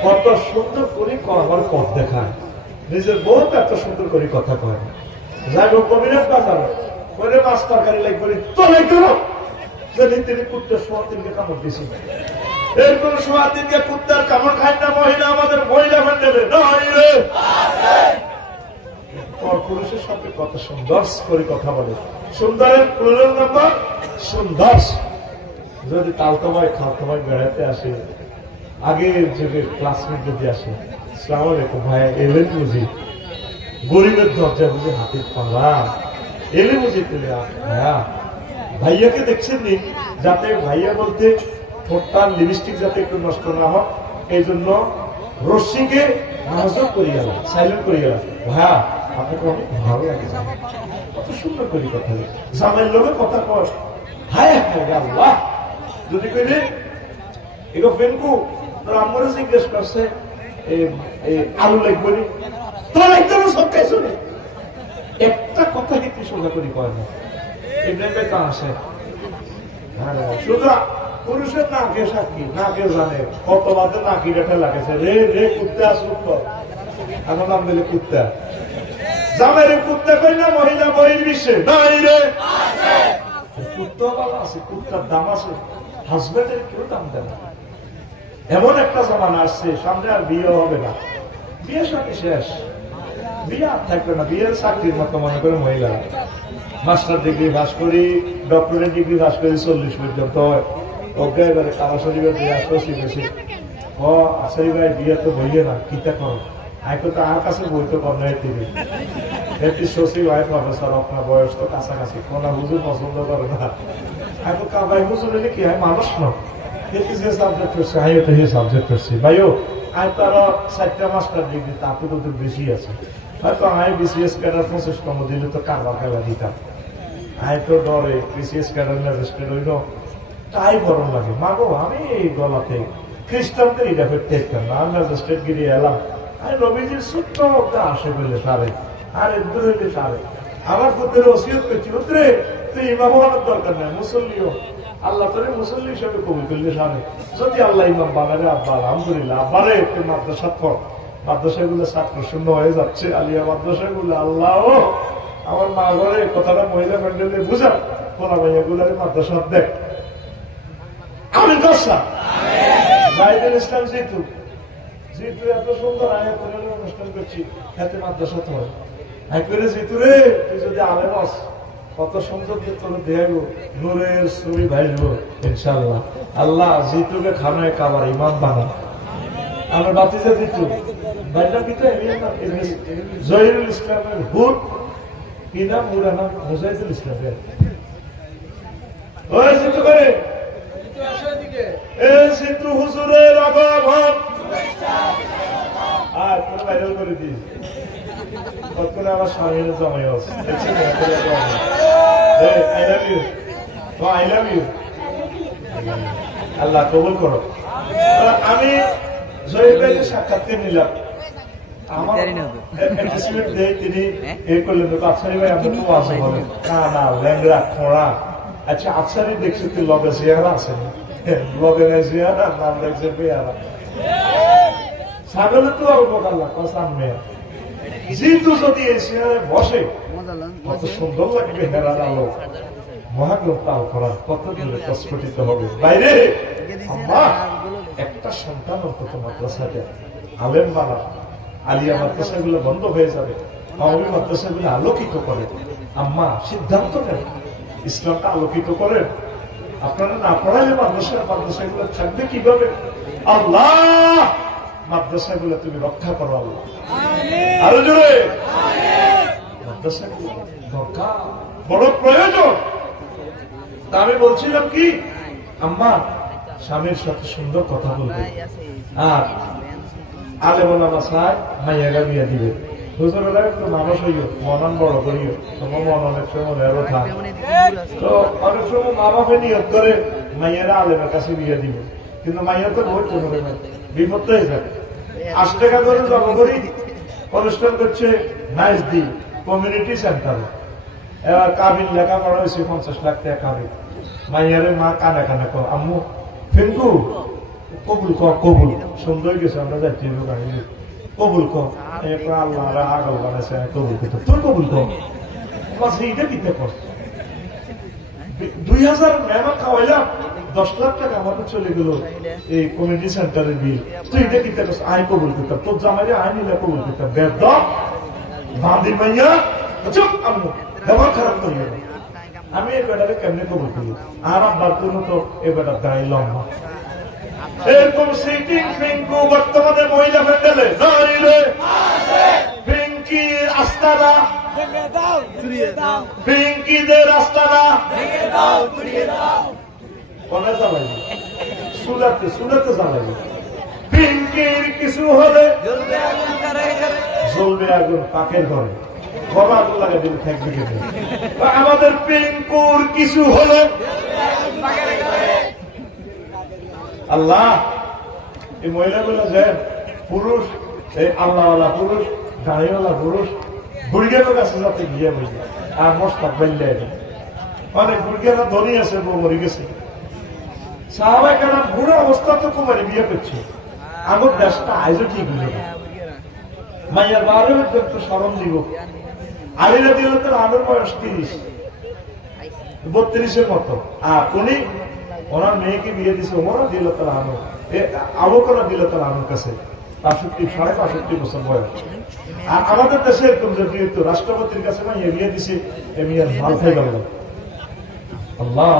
কত সুন্দর করে আমার পথ দেখায়। নিজের বউ এত সুন্দর করে কথা কয় না। যাই হোক কবিরাজ বাজার ওরে মাছ তরকারি লাগ করি তো লাগলো যদি তিনি কুত্তার সোয়া তিনকে কামড় দিয়েছি, এরপর সোয়া তিনকে কুত্তার কামড় খায় না মহিলা, আমাদের মহিলা নেবে পুরুষের সাথে কত সুন্দর করে কথা বলে। সুন্দরের প্লুরাল নাম্বার সুন্দর। যদি তালতমায় খালতমায় বেড়াতে আসে, আগের যুগের ক্লাসমেট যদি আসে, আসসালামু আলাইকুম ভাইয়া এলেন বুঝি, গরিবের দরজা বুঝি হাতির পাল্লা এলে বুঝি তুলে ভাইয়া, ভাইয়াকে দেখছেন নি, যাতে ভাইয়া বলতে ঠোঁটটার লিপস্টিক যাতে একটু নষ্ট না হয়, এই জন্য রশ্মিকে নাজক করি গেল, সাইলেন্ট করি গেল, ভাইয়া আপনাকে অনেক ভালো লাগে, কত সুন্দর করি কথা, জামাইয়ের লোকের কথা কর হায় আল্লাহ। যদি কইলে এগো ফেনকু তোর আম্মরে জিজ্ঞেস করছে আলু লাগবে তোর একদম সব খাইছ একটা কথা কিন্তু সোজা করি কয় না, এমনি কা আসে শুধু পুরুষের নাকে সাক্ষী, নাকে জানে কত বাদে নাকি রেখা লাগেছে রে রে কুত্তে আসুক তো, এখন নাম দিলে কুত্তা, জামের কুত্তা কই না মহিলা বহির বিশ্বে নাই রে, কুত্তা ভালো আছে, কুত্তার দাম আছে, হাজবেন্ডের কেউ দাম দেয় না। এমন একটা জামানা আসছে সামনে আর বিয়ে হবে না, বিয়ে সাথে শেষ, বিয়ে আর থাকবে না, বিয়ের চাকরির মতো মনে করে মহিলারা মাস্টার ডিগ্রি পাস করি, ডক্টরেট ডিগ্রি পাস করি 40 পর্যন্ত ওকে এবারে কালা শরীফের দিয়ে আসছি বেশি ও আসরি ভাই বিয়ে তো বইয়ে না কিতা করো, আইকো তো আর কাছে বই তো কম নাই তিনি এটি শশী ভাই প্রফেসর, আপনার বয়স তো কাছাকাছি, কোনা হুজুর পছন্দ করে না, আইকো কাবাই হুজুর এলে কি হয় মানুষ না, এটি যে সাবজেক্ট করছে আইও তো সেই সাবজেক্ট করছি ভাইও আই তো আরো 4টা মাস্টার ডিগ্রি, তাতে তো বেশি আছে, হয়তো আই বিসিএস ক্যাডার 25তম দিলে তো কারবার খেলা দিতাম, আই তো ডরে বিসিএস ক্যাডার ম্যাজিস্ট্রেট হইল তাই গরম লাগে, মাগো আমি এই গলাতে খ্রিস্টানদের এটা করতে একটাম না, ম্যাজিস্ট্রেট গিরি এলাম, আমি নবীজির ছোট্ট আসে বললে সারে আর দূর হইলে সারে, আমার পুত্রের ওসিয়ত করছি পুত্রে তুই ইমাম হওয়ার দরকার নাই, মুসল্লিও আল্লাহ তোরে মুসল্লি হিসেবে কবুল করলে সারে, যদি আল্লাহ ইমাম বানারে আব্বা আলহামদুলিল্লাহ, আব্বারে একটু মাদ্রাসা পর, মাদ্রাসাগুলো ছাত্র শূন্য হয়ে যাচ্ছে, আলিয়া মাদ্রাসাগুলো আল্লাহ আমার মা ঘরে কথাটা মহিলা প্যান্ডেলে বুঝা পোলা ভাইয়া গুলারে মাদ্রাসা দেখ, আমি দশা জাহিদুল ইসলাম জিতু জিতু এত সুন্দর আয়াতের অনুষ্ঠান করছি, এতে মাদ্রাসা তো হয় একবারে জিতু রে তুই যদি আলেম আস কত সুন্দর দিয়ে তোর দেখাবো, নূরের ছবি ভাইসবো ইনশাল্লাহ, আল্লাহ জিতুকে খানায় কাবার ইমাম বানা, আমার বাতিজা জিতু বাইরা পিতা জহিরুল ইসলামের হুট কি নাম পুরা নাম মুজাহিদুল ইসলামের, ওই জিতু করে সিদ্ধু হুজুরের আগমন আর তোর ভাইরাল করে দিস তৎক্ষণে আমার স্বামীর জমাই আছে, I love you, I love you, Allah কবুল করো। আমি জহির ভাইকে সাক্ষাৎ নিলাম, আমার তিনি এ করলেন আফসারি ভাই আপনি তো আছে বলেন না না ল্যাংরা খোঁড়া, আচ্ছা আফসারি দেখছি তুই লগে চেহারা আছে, লগে নেই চেহারা নাম দেখছে পেয়ারা, ছাগলের তো অল্প কাল্লা কসাম মেয়ে জিতু যদি এই চেয়ারে বসে কত সুন্দর লাগবে হেরার আলো মহাগ্রন্থ আল করার কত দূরে প্রস্ফুটিত হবে বাইরে। আম্মা একটা সন্তান অন্তত মাদ্রাসাতে আলেম বানা, আলিয়া মাদ্রাসাগুলো বন্ধ হয়ে যাবে, মাওলানা মাদ্রাসাগুলো আলোকিত করে। আম্মা সিদ্ধান্ত নেন, ইসলামটা আলোকিত করেন। আপনারা না পড়াইলে মাদ্রাসাগুলো থাকবে কিভাবে? আল্লাহ মাদ্রাসাগুলো তুমি রক্ষা করো আল্লাহ, আরো জোরে। মাদ্রাসাগুলো দরকার, বড় প্রয়োজন। তা আমি বলছিলাম কি, আম্মা স্বামীর সাথে সুন্দর কথা বলবে, আর আলেম ওলামা চায় মাইয়াগা বিয়া দিবে। হুজুরেরা একটু মানুষ হইও, মনন বড় করিও, তোমার মন অনেক সময় নেরো থাক। তো অনেক সময় মা বাপে নিয়ত করে মাইয়ারা আলেমের কাছে বিয়ে দিব, কিন্তু মাইয়া তো ভোট করে না, বিপদ হয়ে যাবে। ৮ টাকা করে জমা করি, অনুষ্ঠান করছে নাইস দি কমিউনিটি সেন্টারে। এবার কাবিল লেখাপড়া হয়েছে ৫০ লাখ টাকা কাবিল। মাইয়ারে মা কানে কানে কো, আম্মু ফেঙ্কু কবুল ক, কবুল সুন্দর গেছে, আমরা যাচ্ছি কবুল ক। আল্লাহ আগল বানাইছে কবুল করতে, তোর কবুল ক। এটা দিতে কর ২০০০ মেহমান খাওয়াইলাম, ১০ লাখ টাকা আমাদের চলে গেল এই কমিউনিটি সেন্টারের বিল। তুই এটা দিতে করছ, আয় কবুল করতাম, তোর জামাইরে আয় নিলে কবুল করতাম। বেদ বাঁধি মাইয়া চুপ, আম্মু ব্যবহার খারাপ করি। আমি এই বেটারে কেমনে কবুল করি? আর আব্বার জন্য তো এই বেটার গায়ে লম্বা। এরকম সিটিং ফিঙ্কু বর্তমানে মহিলা প্যান্ডেলে ফিঙ্কির আস্তানা, ফিঙ্কিদের আস্তানা কোনে চালাইবে? সুরাতে চালাইবে। ফিঙ্কির কিছু হলে জ্বলবে আগুন পাকের ঘরে, গরম লাগে দিন থাকবে। আমাদের পিঙ্কুর কিছু হলে আল্লাহ এই মহিলাগুলো যে পুরুষ, এই আল্লাহওয়ালা পুরুষ, দাঁড়িওয়ালা পুরুষ, গুড়িয়ার কাছে যাতে গিয়ে বলবে আর মস্তাক বেললে অনেক গুড়িয়ারা ধনী আছে, বউ মরে গেছে। সাহাবাই কেন বুড়ো অবস্থা তো কুমারী বিয়ে করছে, আমার দেশটা আইজও ঠিক হয়ে যাবে। মাইয়ার বারের একটু স্মরণ দিব। আলিরা দিল তোর আমার বয়স ৩০, ৩২-এর মতো, আর উনি ওনার মেয়েকে বিয়ে দিছে, ওরা দিল তার আনো, আবকরা দিল তার আনোর কাছে ৬৫ বছর বয়স। আর আমাদের দেশে এরকম যেহেতু রাষ্ট্রপতির কাছে মাইয়া বিয়ে দিছে, এমিয়ার মাল খাই গেল। আল্লাহ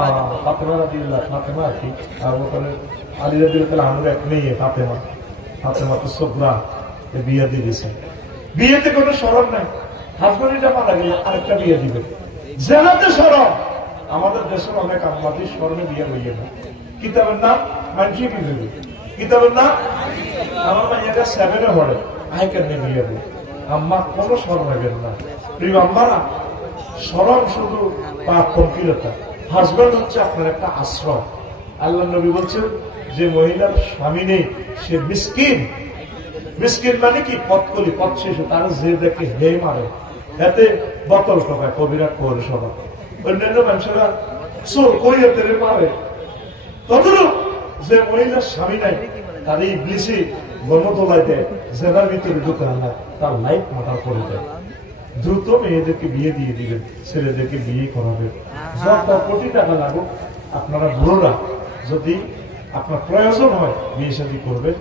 ফাতেমা রাদিয়াল্লাহু ফাতেমা কি আবু বকর আলী রাদিয়াল্লাহু আনহু এক মেয়ে ফাতেমা তো সুগরা বিয়ে দিয়ে দিয়েছে। বিয়েতে কোনো শরম নাই, হাজবেন্ডটা মারা গেলে আরেকটা বিয়ে দিবে, জেনাতে শরম। আমাদের দেশের অনেক আম্মাদের স্মরণে বিয়ে হইয়ে না। কিতাবের নাম মানসি কি দেবে, কিতাবের নাম আমার মাইয়াটা 7-এ পড়ে, আই কেন বিয়ে দেবে। আম্মা কোনো শরম হইবেন না, প্রিয় আম্মারা। শরম শুধু পাপ পঙ্কিলতা। হাজবেন্ড হচ্ছে আপনার একটা আশ্রয়। আল্লাহ নবী বলছেন যে মহিলার স্বামী নেই সে মিসকিন। মিসকিন মানে কি? পথকলি, পথ শিশু, তারা যে দেখে হে মারে, এতে বোতল ঠকায় কবিরা পৌরসভা। অন্যান্য মানুষেরা চোর করিয়া তেরে মারে। ততটুক যে মহিলার স্বামী নাই তার এই ইবলিসি গণতলায় দেয়, জেনার ভিতরে ঢুকে আল্লাহ তার লাইফ মাটার করে দেয়। দ্রুত মেয়েদেরকে বিয়ে দিয়ে দিবেন, ছেলেদেরকে বিয়ে করাবেন। যত কোটি টাকা লাগুক, আপনারা বুড়োরা যদি আপনার প্রয়োজন হয় বিয়ে শাদী করবেন।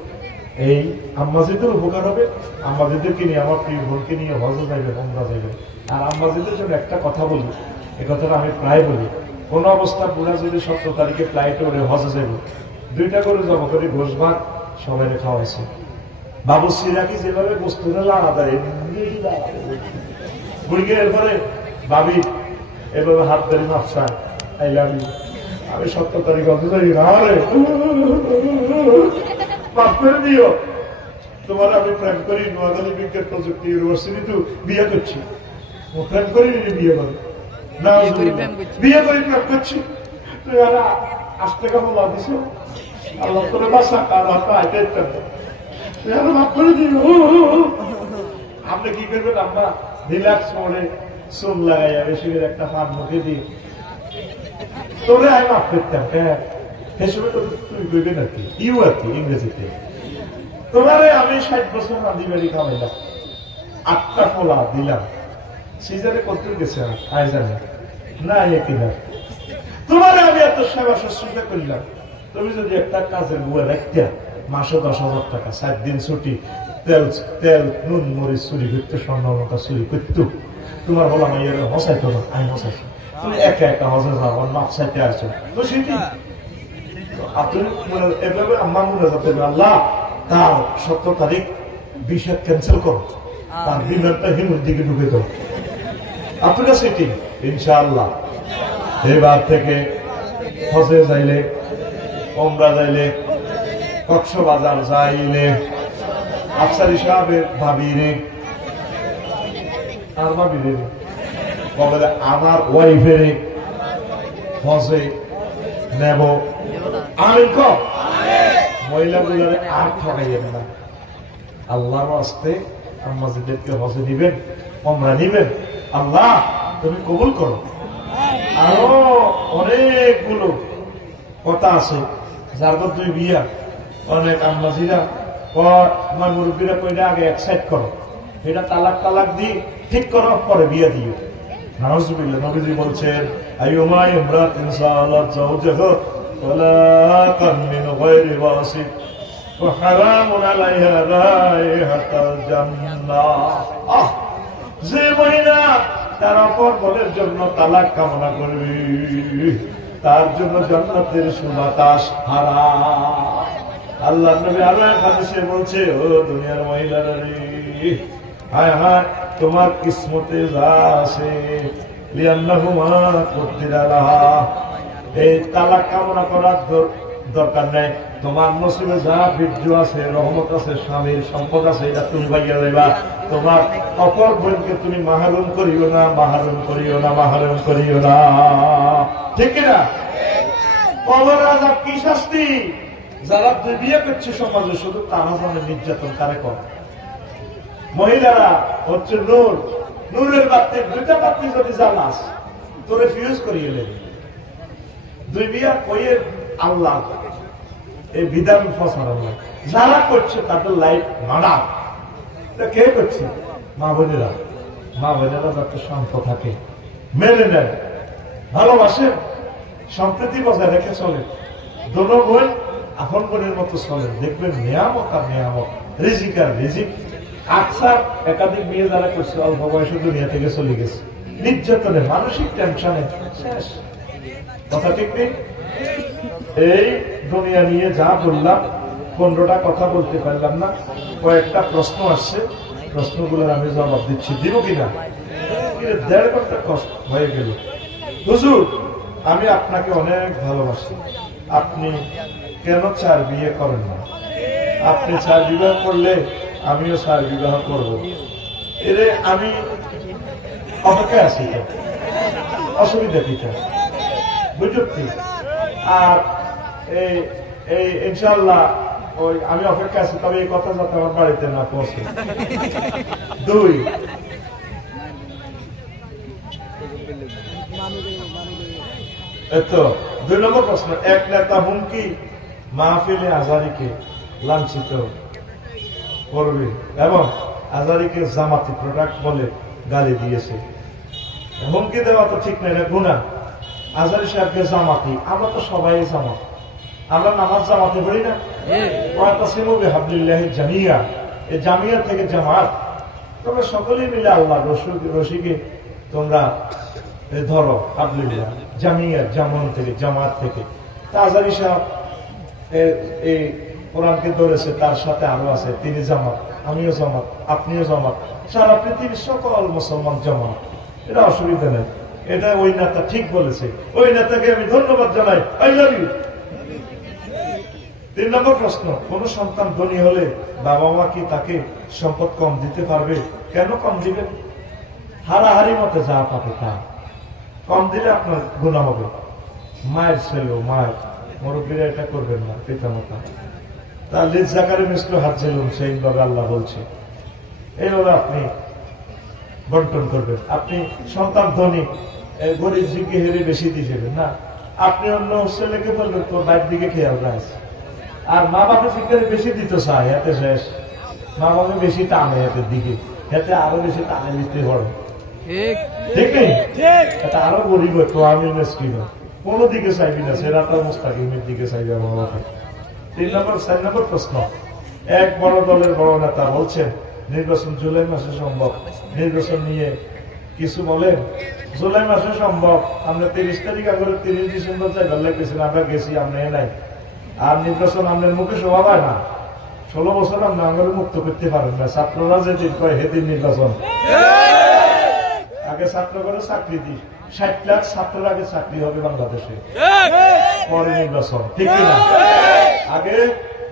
এই আম্মাজিদের উপকার হবে। আম্মাজিদেরকে নিয়ে, আমার প্রিয় বোনকে নিয়ে হজে যাইবেন, ওমরা যাইবেন। আর আম্মাজিদের জন্য একটা কথা বলি, এ কথাটা আমি প্রায় বলি, কোন অবস্থা বুড়া যদি 17 তারিখে ফ্লাইটে ওরে হজে যাইব, 2টা করে জমা করে ঘোষ ভাগ সবাই খাওয়াইছে। বাবু সিরাকি যেভাবে বস্তুটা লাড়া দেয়, বুড়িকে এরপরে ভাবি এভাবে হাত ধরে মাপসায়, আই লাভ ইউ, আমি 17 তারিখ হজে যাই না, আরে মাফ করে দিও, তোমার আমি প্রেম করি, নোয়াখালী বিজ্ঞান প্রযুক্তি ইউনিভার্সিটি বিয়ে করছি। প্রেম করি বিয়ে করে না, বিয়ে করে প্রেম করছি। তুই আর 8 টাকা বলা দিছ, আল্লাহ করে বাসা আল্লাহ আইটাই মাফ করে দিও। আপনি কি করবেন? আমরা রিল্যাক্স মোডে চুল লাগাইয়া বেশি করে একটা হাত মুখে দিই, তোরে আমি মাফ করতাম। হ্যাঁ, হিসেবে তো তুই কইবেন আর কি, ইউ আর কি ইংরেজিতে। তোমারে আমি 60 বছর রাঁধি বাড়ি খাওয়াইলাম, 8টা ফলা দিলাম, সিজারে কত গেছে আয় জানি না, কিনা তোমার আমি এত সেবা শুশ্রূষা করলাম, তুমি যদি একটা কাজের বুয়া রাখতে মাসে 10,000 টাকা, 7 দিন ছুটি, তেল তেল নুন মরিচ চুরি করতে, স্বর্ণলঙ্কা চুরি করতো, তোমার বলা মাইয়ের হসাইতো না, আমি হসাইছি, তুমি একা একা হসে যাও, মাপ চাইতে আসছো, তো সেটি আপনি এভাবে আমার মনে যাতে আল্লাহ তার 17 তারিখ বিষয় ক্যান্সেল করো, তার বিমানটা হিমুর দিকে ঢুকে দাও, আপনারা সেটি ইনশাআল্লাহ এবার থেকে হজে যাইলে, ওমরা যাইলে, কক্সবাজার যাইলে, আফসারি সাহেবের ভাবিরে আর ভাবিরে বলে আমার ওয়াইফেরে হজে নেব, আমি মহিলাগুলোরে আর ঠকাইয়েন না, আল্লাহর আস্তে আম্মাজিদেরকে হজে নিবেন, ওমরা নিবেন, আল্লাহ তুমি কবুল করো। আরো অনেকগুলো কথা আছে, যার দুই বিয়া, অনেক আম্মাজিরা আমার মুরব্বীরা কইলে আগে এক সাইড করো, এটা তালাক তালাক দিয়ে ঠিক করো, পরে বিয়া দিও। নাউজুবিল্লাহ, নবীজি বলছেন আইয়ুমা ইমরাতিন সালাত যাওজাহা তালাকান মিন গায়রি ওয়াসিক ওয়া হারামুন আলাইহা রাইহাতাল জান্নাহ। যে মহিলা তার অপর বলের জন্য তালাক কামনা করবে, তার জন্য জান্নাতের সুবাতাস হারাম। আল্লাহ নবী আরো এক হাদিসে বলছে, ও দুনিয়ার মহিলারা রে, হায় হায় তোমার কিসমতে যা আছে, লিআন্নাহুমা কুদ্দিরা লাহা, এই তালাক কামনা করার দরকার নেই, তোমার নসিবে যা বীর্য আছে, রহমত আছে, স্বামীর সম্পদ আছে, এটা তুমি পাইয়া যাইবা। তোমার অপর বোনকে তুমি মাহরুম করিও না, মাহরুম করিও না, মাহরুম করিও না, ঠিক না? কবর আযাব কি শাস্তি? যারা তুই বিয়ে করছে সমাজে শুধু তারা জানে নির্যাতন কারে কর। মহিলারা হচ্ছে নূর, নূরের বাতি, 2টা বাতি যদি জ্বালাস তোরে ফিউজ করিয়ে নেবে। 2 বিয়া কইয়ের আল্লাহ এই বিধান ফসার যারা করছে তাদের লাইফ মানা, কে করছে? মা বোনেরা। মা বোনেরা যাতে শান্ত থাকে, মেনে নেন, ভালোবাসেন, সম্প্রীতি বজায় রেখে চলে, দোনো বোন আপন বোনের মতো চলে, দেখবেন নিয়ামত আর নিয়ামত, রিজিক আর রিজিক। আকসার একাধিক বিয়ে যারা করছে অল্প বয়সে দুনিয়া থেকে চলে গেছে, নির্যাতনে, মানসিক টেনশনে শেষ। কথা ঠিক নেই? এই দুনিয়া নিয়ে যা বললাম, 15টা কথা বলতে পারলাম না, কয়েকটা প্রশ্ন আসছে, প্রশ্নগুলোর আমি জবাব দিচ্ছি, দিব কিনা? 1.5 ঘন্টা কষ্ট হয়ে গেল। হুজুর, আমি আপনাকে অনেক ভালোবাসি, আপনি কেন 4 বিয়ে করেন না? আপনি 4 বিবাহ করলে আমিও 4 বিবাহ করব, এর আমি অপেক্ষায় আছি, অসুবিধা কিটা বুঝছি। আর এই ইনশাআল্লাহ ওই আমি অপেক্ষা আছি, তবে এই কথা যাতে আমার বাড়িতে না পৌঁছে। 2 2 নম্বর প্রশ্ন, এক নেতা হুমকি মাহফিলে আজারিকে লাঞ্ছিত করবে এবং আজারিকে জামাতি প্রোডাক্ট বলে গালি দিয়েছে। হুমকি দেওয়া তো ঠিক নয়, এটা গুনাহ। আজারি সাহেবকে জামাতি, আমরা তো সবাই জামাত, আমরা নামাজ জামাতে পড়ি না? ওয়াতাসিমু বিহাবলিল্লাহি জামিয়া, এই জামিয়া থেকে জামাত, তোমরা সকলেই মিলে আল্লাহ রশিকে তোমরা ধরো, হাবলিল্লাহ জামিয়া, জামান থেকে, জামাত থেকে। আজারি সাহেব এই কোরআনকে ধরেছে, তার সাথে আরো আছে, তিনি জামাত, আমিও জামাত, আপনিও জামাত, সারা পৃথিবীর সকল মুসলমান জামাত, এটা অসুবিধা নেই। এটা ওই নেতা ঠিক বলেছে, ওই নেতাকে আমি ধন্যবাদ জানাই, আই লাভ ইউ। 3 নম্বর প্রশ্ন, কোন সন্তান ধনী হলে বাবা মা কি তাকে সম্পদ কম দিতে পারবে? কেন কম দিবেন? হারাহারি মতে যা পাবে তা কম দিলে আপনার গুনাহ হবে। মায়ের ছেলেও, মায়ের মুরব্বীরা এটা করবেন না, পিতা মাতা। তার লিজ জাকারে মিশ্র হাত ঝেলুন, সেইভাবে আল্লাহ বলছে, এইভাবে আপনি বন্টন করবেন। আপনি সন্তান ধনী, গরিব জিকে হেরে বেশি দিয়ে যাবেন না, আপনি অন্য ছেলেকে বলবেন তোর বাইরের দিকে খেয়াল রাখ। আর মা বাপের শিক্ষারে বেশি দিতে চায়, এতে শেষ। মা বাপে বেশি টানে এতের দিকে, এতে আরো বেশি টানে নিতে হবে, ঠিক নেই? এটা আরো গরিব হতো, আমি মিসকিন, কোন দিকে চাইবি না, সেরাটা মুস্তাকিমের দিকে চাইবে আমার। 3 নম্বর 4 নম্বর প্রশ্ন, এক বড় দলের বড় নেতা বলছেন নির্বাচন জুলাই মাসে সম্ভব, নির্বাচন নিয়ে কিছু বলেন। জুলাই মাসে সম্ভব, আমরা 30 তারিখ আগে 30 ডিসেম্বর যাইবার লাগতেছেন, আমরা গেছি, আমরা নাই। আর নির্বাচন আমাদের মুখে শোভা পায় না, 16 বছর আমরা আমাদের মুক্ত করতে পারেন না। ছাত্ররা যেদিন কয় সেদিন নির্বাচন, আগে ছাত্র করে চাকরি দিই, 60 লাখ ছাত্রের আগে চাকরি হবে বাংলাদেশে, পরে নির্বাচন, ঠিক কিনা? আগে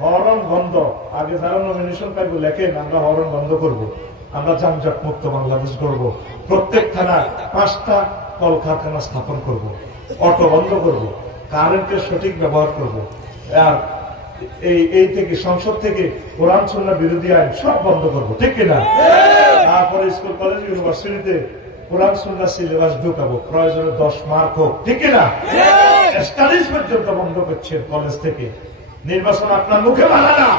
হরণ বন্ধ, আগে যারা নমিনেশন পাইব লেখেন, আমরা হরণ বন্ধ করব, আমরা যানজট মুক্ত বাংলাদেশ করব, প্রত্যেক থানায় 5টা কলকারখানা স্থাপন করব, অটো বন্ধ করব, কারেন্টের সঠিক ব্যবহার করব, আর এই থেকে সংসদ থেকে কোরআন সুন্নাহ বিরোধী আইন সব বন্ধ করব, ঠিক কিনা? তারপরে স্কুল কলেজ ইউনিভার্সিটিতে কোরআন সুন্নাহ সিলেবাস ঢুকাবো, প্রয়োজনে 10 মার্ক হোক, ঠিক কিনা? স্টাডিজ পর্যন্ত বন্ধ করছেন কলেজ থেকে। নির্বাচন আপনার মুখে মানা না।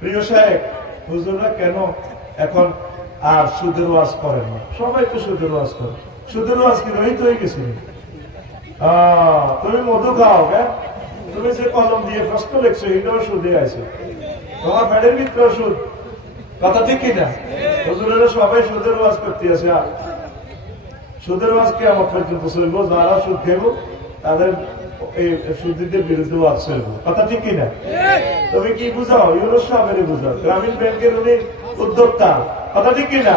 প্রিয় সাহেব, হুজুররা কেন এখন আর সুদের ওয়াজ করেন না? সবাই তো সুদের ওয়াজ করে। সুদের ওয়াজ কি রহিত হয়ে গেছে? তুমি মধু খাও, তুমি যে কলম দিয়ে প্রশ্ন লিখছো এটাও সুদে আইছো, তোমার ফ্যাটের ভিতরে সুদ, কথা ঠিক কিনা? হুজুরেরা সবাই সুদের ওয়াজ করতে আছে। সুদের ওয়াজ কে আমার পর্যন্ত চলবো, যারা সুদ খেব তাদের সুদীদের বিরুদ্ধে ওয়াজ চলবো, কথা ঠিক কিনা? তুমি কি বুঝাও? ইউনুস সাহেবের বুঝাও, গ্রামীণ ব্যাংকের উনি উদ্যোক্তা, কথা ঠিক কিনা?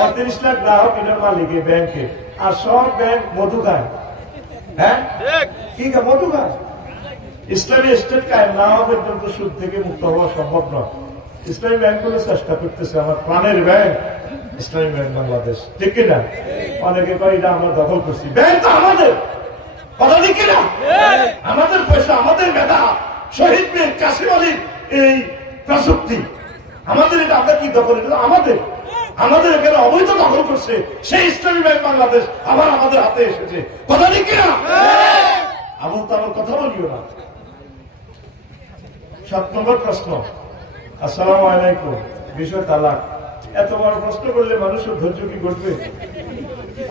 35 লাখ গ্রাহক এটার মালিক এই ব্যাংকে, আর সব ব্যাংক মধু খায়। হ্যাঁ, কি মধু খায়? ইসলামী স্টেট কায়েম না হওয়া পর্যন্ত সুদ থেকে মুক্ত হওয়া সম্ভব নয়। ইসলামী ব্যাংকগুলো চেষ্টা করতেছে, আমার প্রাণের ব্যাংক ইসলামী ব্যাংক বাংলাদেশ, ঠিক কিনা? অনেকে কয় এটা আমরা দখল করছি, ব্যাংক তো আমাদের, কথা ঠিক কিনা? আমাদের পয়সা, আমাদের মেধা, শহীদ মীর কাসিম আলীর এই প্রযুক্তি আমাদের, এটা আমরা কি দখল? এটা আমাদের, আমাদের এখানে অবৈধ দখল করছে সেই ইসলামী ব্যাংক বাংলাদেশ আবার আমাদের হাতে এসেছে, কথা ঠিক কিনা? আমল তো আমার কথা বলিও না। 7 নম্বর প্রশ্ন, আসসালামু আলাইকুম, বিষয় তালাক। এত বড় প্রশ্ন করলে মানুষের ধৈর্য কি করবে?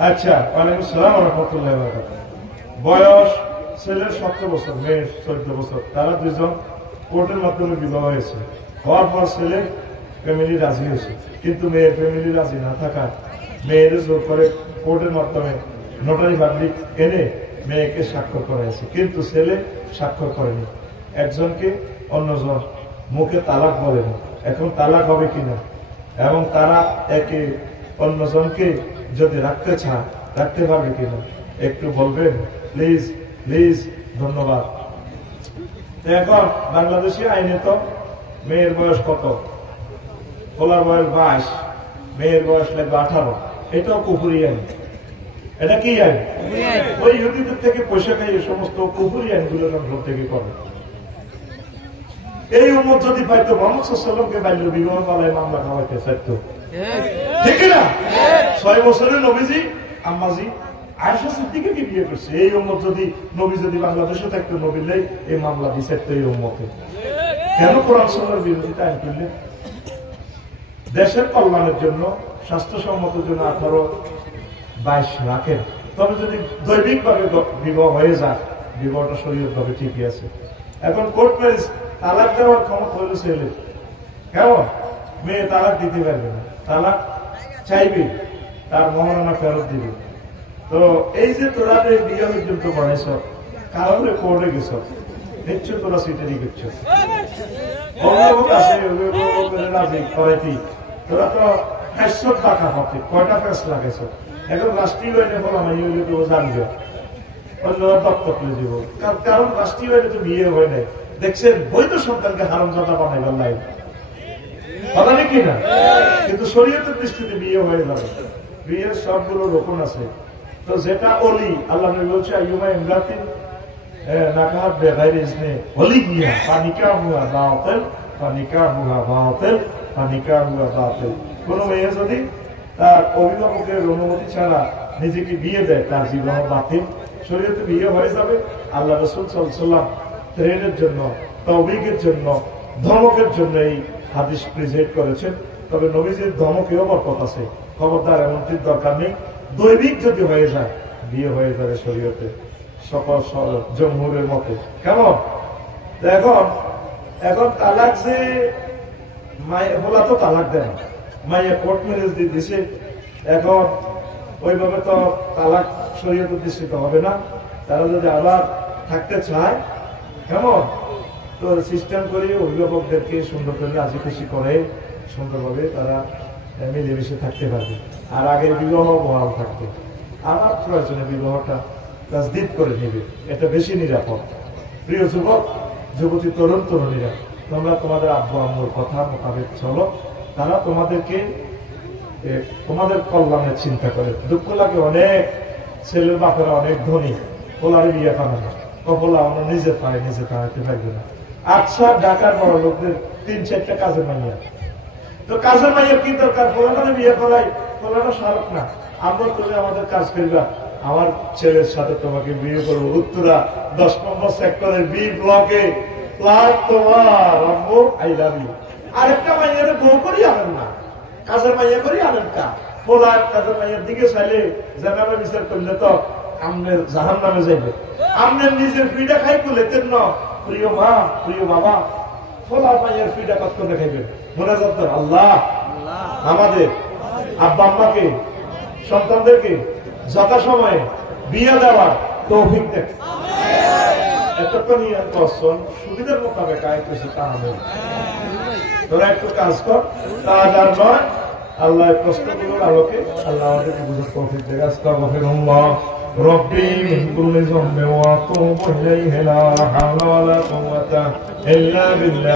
আচ্ছা, ওয়ালাইকুম সালাম ওয়া রাহমাতুল্লাহি ওয়া বারাকাতুহু। বয়স ছেলের 17 বছর, মেয়ের 14 বছর, তারা দুজন কোর্টের মাধ্যমে বিবাহ হয়েছে। হওয়ার পর ছেলে ফ্যামিলি রাজি হয়েছে, কিন্তু মেয়ের ফ্যামিলি রাজি না থাকায় মেয়ের জোর করে কোর্টের মাধ্যমে নোটারি পাবলিক এনে মেয়েকে স্বাক্ষর করাইছে, কিন্তু ছেলে স্বাক্ষর করেনি। একজনকে অন্যজন মুখে তালাক বলেন, এখন তালাক হবে কিনা, এবং তারা একে অন্যজনকে যদি রাখতে চায় রাখতে পারবে কিনা একটু বলবেন প্লিজ, প্লিজ, ধন্যবাদ। এখন বাংলাদেশি আইনে তো মেয়ের বয়স কত? পোলার বয়স 22, মেয়ের বয়স লাগবে 18, এটাও কুফুরি আইন। এটা কি আইন? ওই ইহুদিদের থেকে পয়সা খাই এই সমস্ত কুফুরি আইনগুলো থেকে করে। এই উম্মত যদি পাইতো মুহাম্মদ সাল্লাল্লাহু আলাইহি ওয়াসাল্লামকে বাল্য বিবাহ মামলায় মামলা খাওয়াইতে চাইতো, ঠিক না? 6 বছরের নবীজি আম্মাজি আয়েশা সিদ্দিকাকে বিয়ে করছে। এই উম্মত যদি নবী যদি বাংলাদেশে থাকতো, নবীর লাই এই মামলা দিতে এই উম্মতে। কেন কোরআন সুন্নাহর বিরোধিতা আইন করলেন? দেশের কল্যাণের জন্য, স্বাস্থ্যসম্মতের জন্য 18-22 রাখেন, তবে যদি দৈবিক ভাবে বিবাহ হয়ে যায়, বিবাহটা শরীয়ত ভাবে ঠিকই আছে। এখন কোর্ট ম্যারেজ তালাক দেওয়ার ক্ষমতা হলো ছেলে, কেমন? মেয়ে তালাক দিতে পারবে না, তালাক চাইবে, তার মহারণা ফেরত দিবে। তো এই যে তোরা বিয়ে পর্যন্ত বানাইছ, কারণে কোর্টে গেছ, নিশ্চয় তোরা সিটারি করছো, অভিভাবক আছে, অভিভাবকের রাজি করাইতি, তোরা তো 500 টাকা পাবে, কয়টা ফেস লাগাইছ। এখন রাষ্ট্রীয় আইনে বলামাই হইলে তো জানবে, অন্যরা দত্তক নিয়ে যাব, কারণ রাষ্ট্রীয় আইনে তো বিয়ে হয় নাই। দেখছেন বৈধ সন্তানকে হারামজাদা বানাইবার নাই, কথা নাকি না? কিন্তু শরীয়তের দৃষ্টিতে বিয়ে হয়ে যাবে। বিয়ের সবগুলো রোকন আছে, তো যেটা অলি, আল্লাহ নবী বলছে আইয়ুমা ইমরাতিন নাকাহাত বিগাইরি ইজনি ওয়ালিয়্যা ফানিকাহুহা বাতিল, ফানিকাহুহা বাতিল, ফানিকাহুহা বাতিল। কোন মেয়ে যদি তার অভিভাবকের অনুমতি ছাড়া নিজেকে বিয়ে দেয়, তার বিবাহ বাতিল। শরীয়তে বিয়ে হয়ে যাবে। আল্লাহ রাসূল সাল্লাল্লাহু আলাইহি ওয়াসাল্লাম ট্রেনের জন্য, তাওবীকের জন্য, ধমকের জন্য এই হাদিস প্রেজেন্ট করেছেন। তবে নবীজির ধমকেও বরকত আছে, খবরদার এমনটির দরকার নেই। দৈবিক যদি হয়ে যায় বিয়ে হয়ে যাবে শরীয়তে সকল জমহুরের মতে। কেমন এখন তালাক যে বলা তো তালাক দেয় না, মাইয়া কোর্ট ম্যারেজ দিয়ে দিছে, এখন ওইভাবে তো তালাক শরীয়ত দৃষ্টিত হবে না। তারা যদি আবার থাকতে চায় কেমন তো সিস্টেম করে অভিভাবকদেরকে সুন্দর করে রাজি খুশি করে সুন্দরভাবে তারা মিলেমিশে থাকতে পারবে। আর আগের বিবাহ বহাল থাকবে, আমার প্রয়োজনে বিবাহটা তাসদিদ করে নেবে, এটা বেশি নিরাপদ। প্রিয় যুবক যুবতী তরুণ তরুণীরা, তোমরা তোমাদের আব্বু আম্মুর কথা মোতাবেক চলো। তারা তোমাদেরকে তোমাদের কল্যাণের চিন্তা করে। দুঃখ লাগে অনেক ছেলের বাপেরা অনেক ধনী, পোলারে বিয়ে করে না, কপলা আমরা নিজে পাই, নিজে পাইতে পারবে না। আচ্ছা ঢাকার বড় লোকদের 3-4টা কাজের মাইয়া, তো কাজের মাইয়ার কি দরকার? পোলারে বিয়ে করাই, পোলাটা স্মারক না। আমরা তুমি আমাদের কাজ করবা, আমার ছেলের সাথে তোমাকে বিয়ে করবো উত্তরা 10 নম্বর সেক্টরের বি ব্লকে, তোমার আম্মু আই লাভ ইউ। আরেকটা মাইয়ারে বউ করি আনেন না, কাজের মাইয়া করি আনেন কা? পোলার কাজের মাইয়ার দিকে চাইলে জানাবে বিচার করলে তো আমনের জাহান নামে যাইবে। আমনের নিজের ফিডা খাই করলেতেন না, প্রিয় মা প্রিয় বাবা, পোলার মাইয়ার ফিডা কত করে খাইবেন? মনে করতেন আল্লাহ আমাদের আব্বা আম্মাকে সন্তানদেরকে যথাসময়ে বিয়ে দেওয়ার তৌফিক দেখ। এতক্ষণ সুবিধার মোতাবেক আইতেছে তা হবে, তোরা একটু কাজ কর, কাজ আর নয়। আল্লাহ প্রশ্নগুলোর আলোকে আল্লাহ আমাদেরকে বুঝার তৌফিক দেখ। আস্তাগফিরুল্লাহ রব্বি মিন কুল্লি যামবিন ওয়া আতুবু ইলাইহি লা হাওলা ওয়া লা কুওয়াতা ইল্লা বিল্লাহ।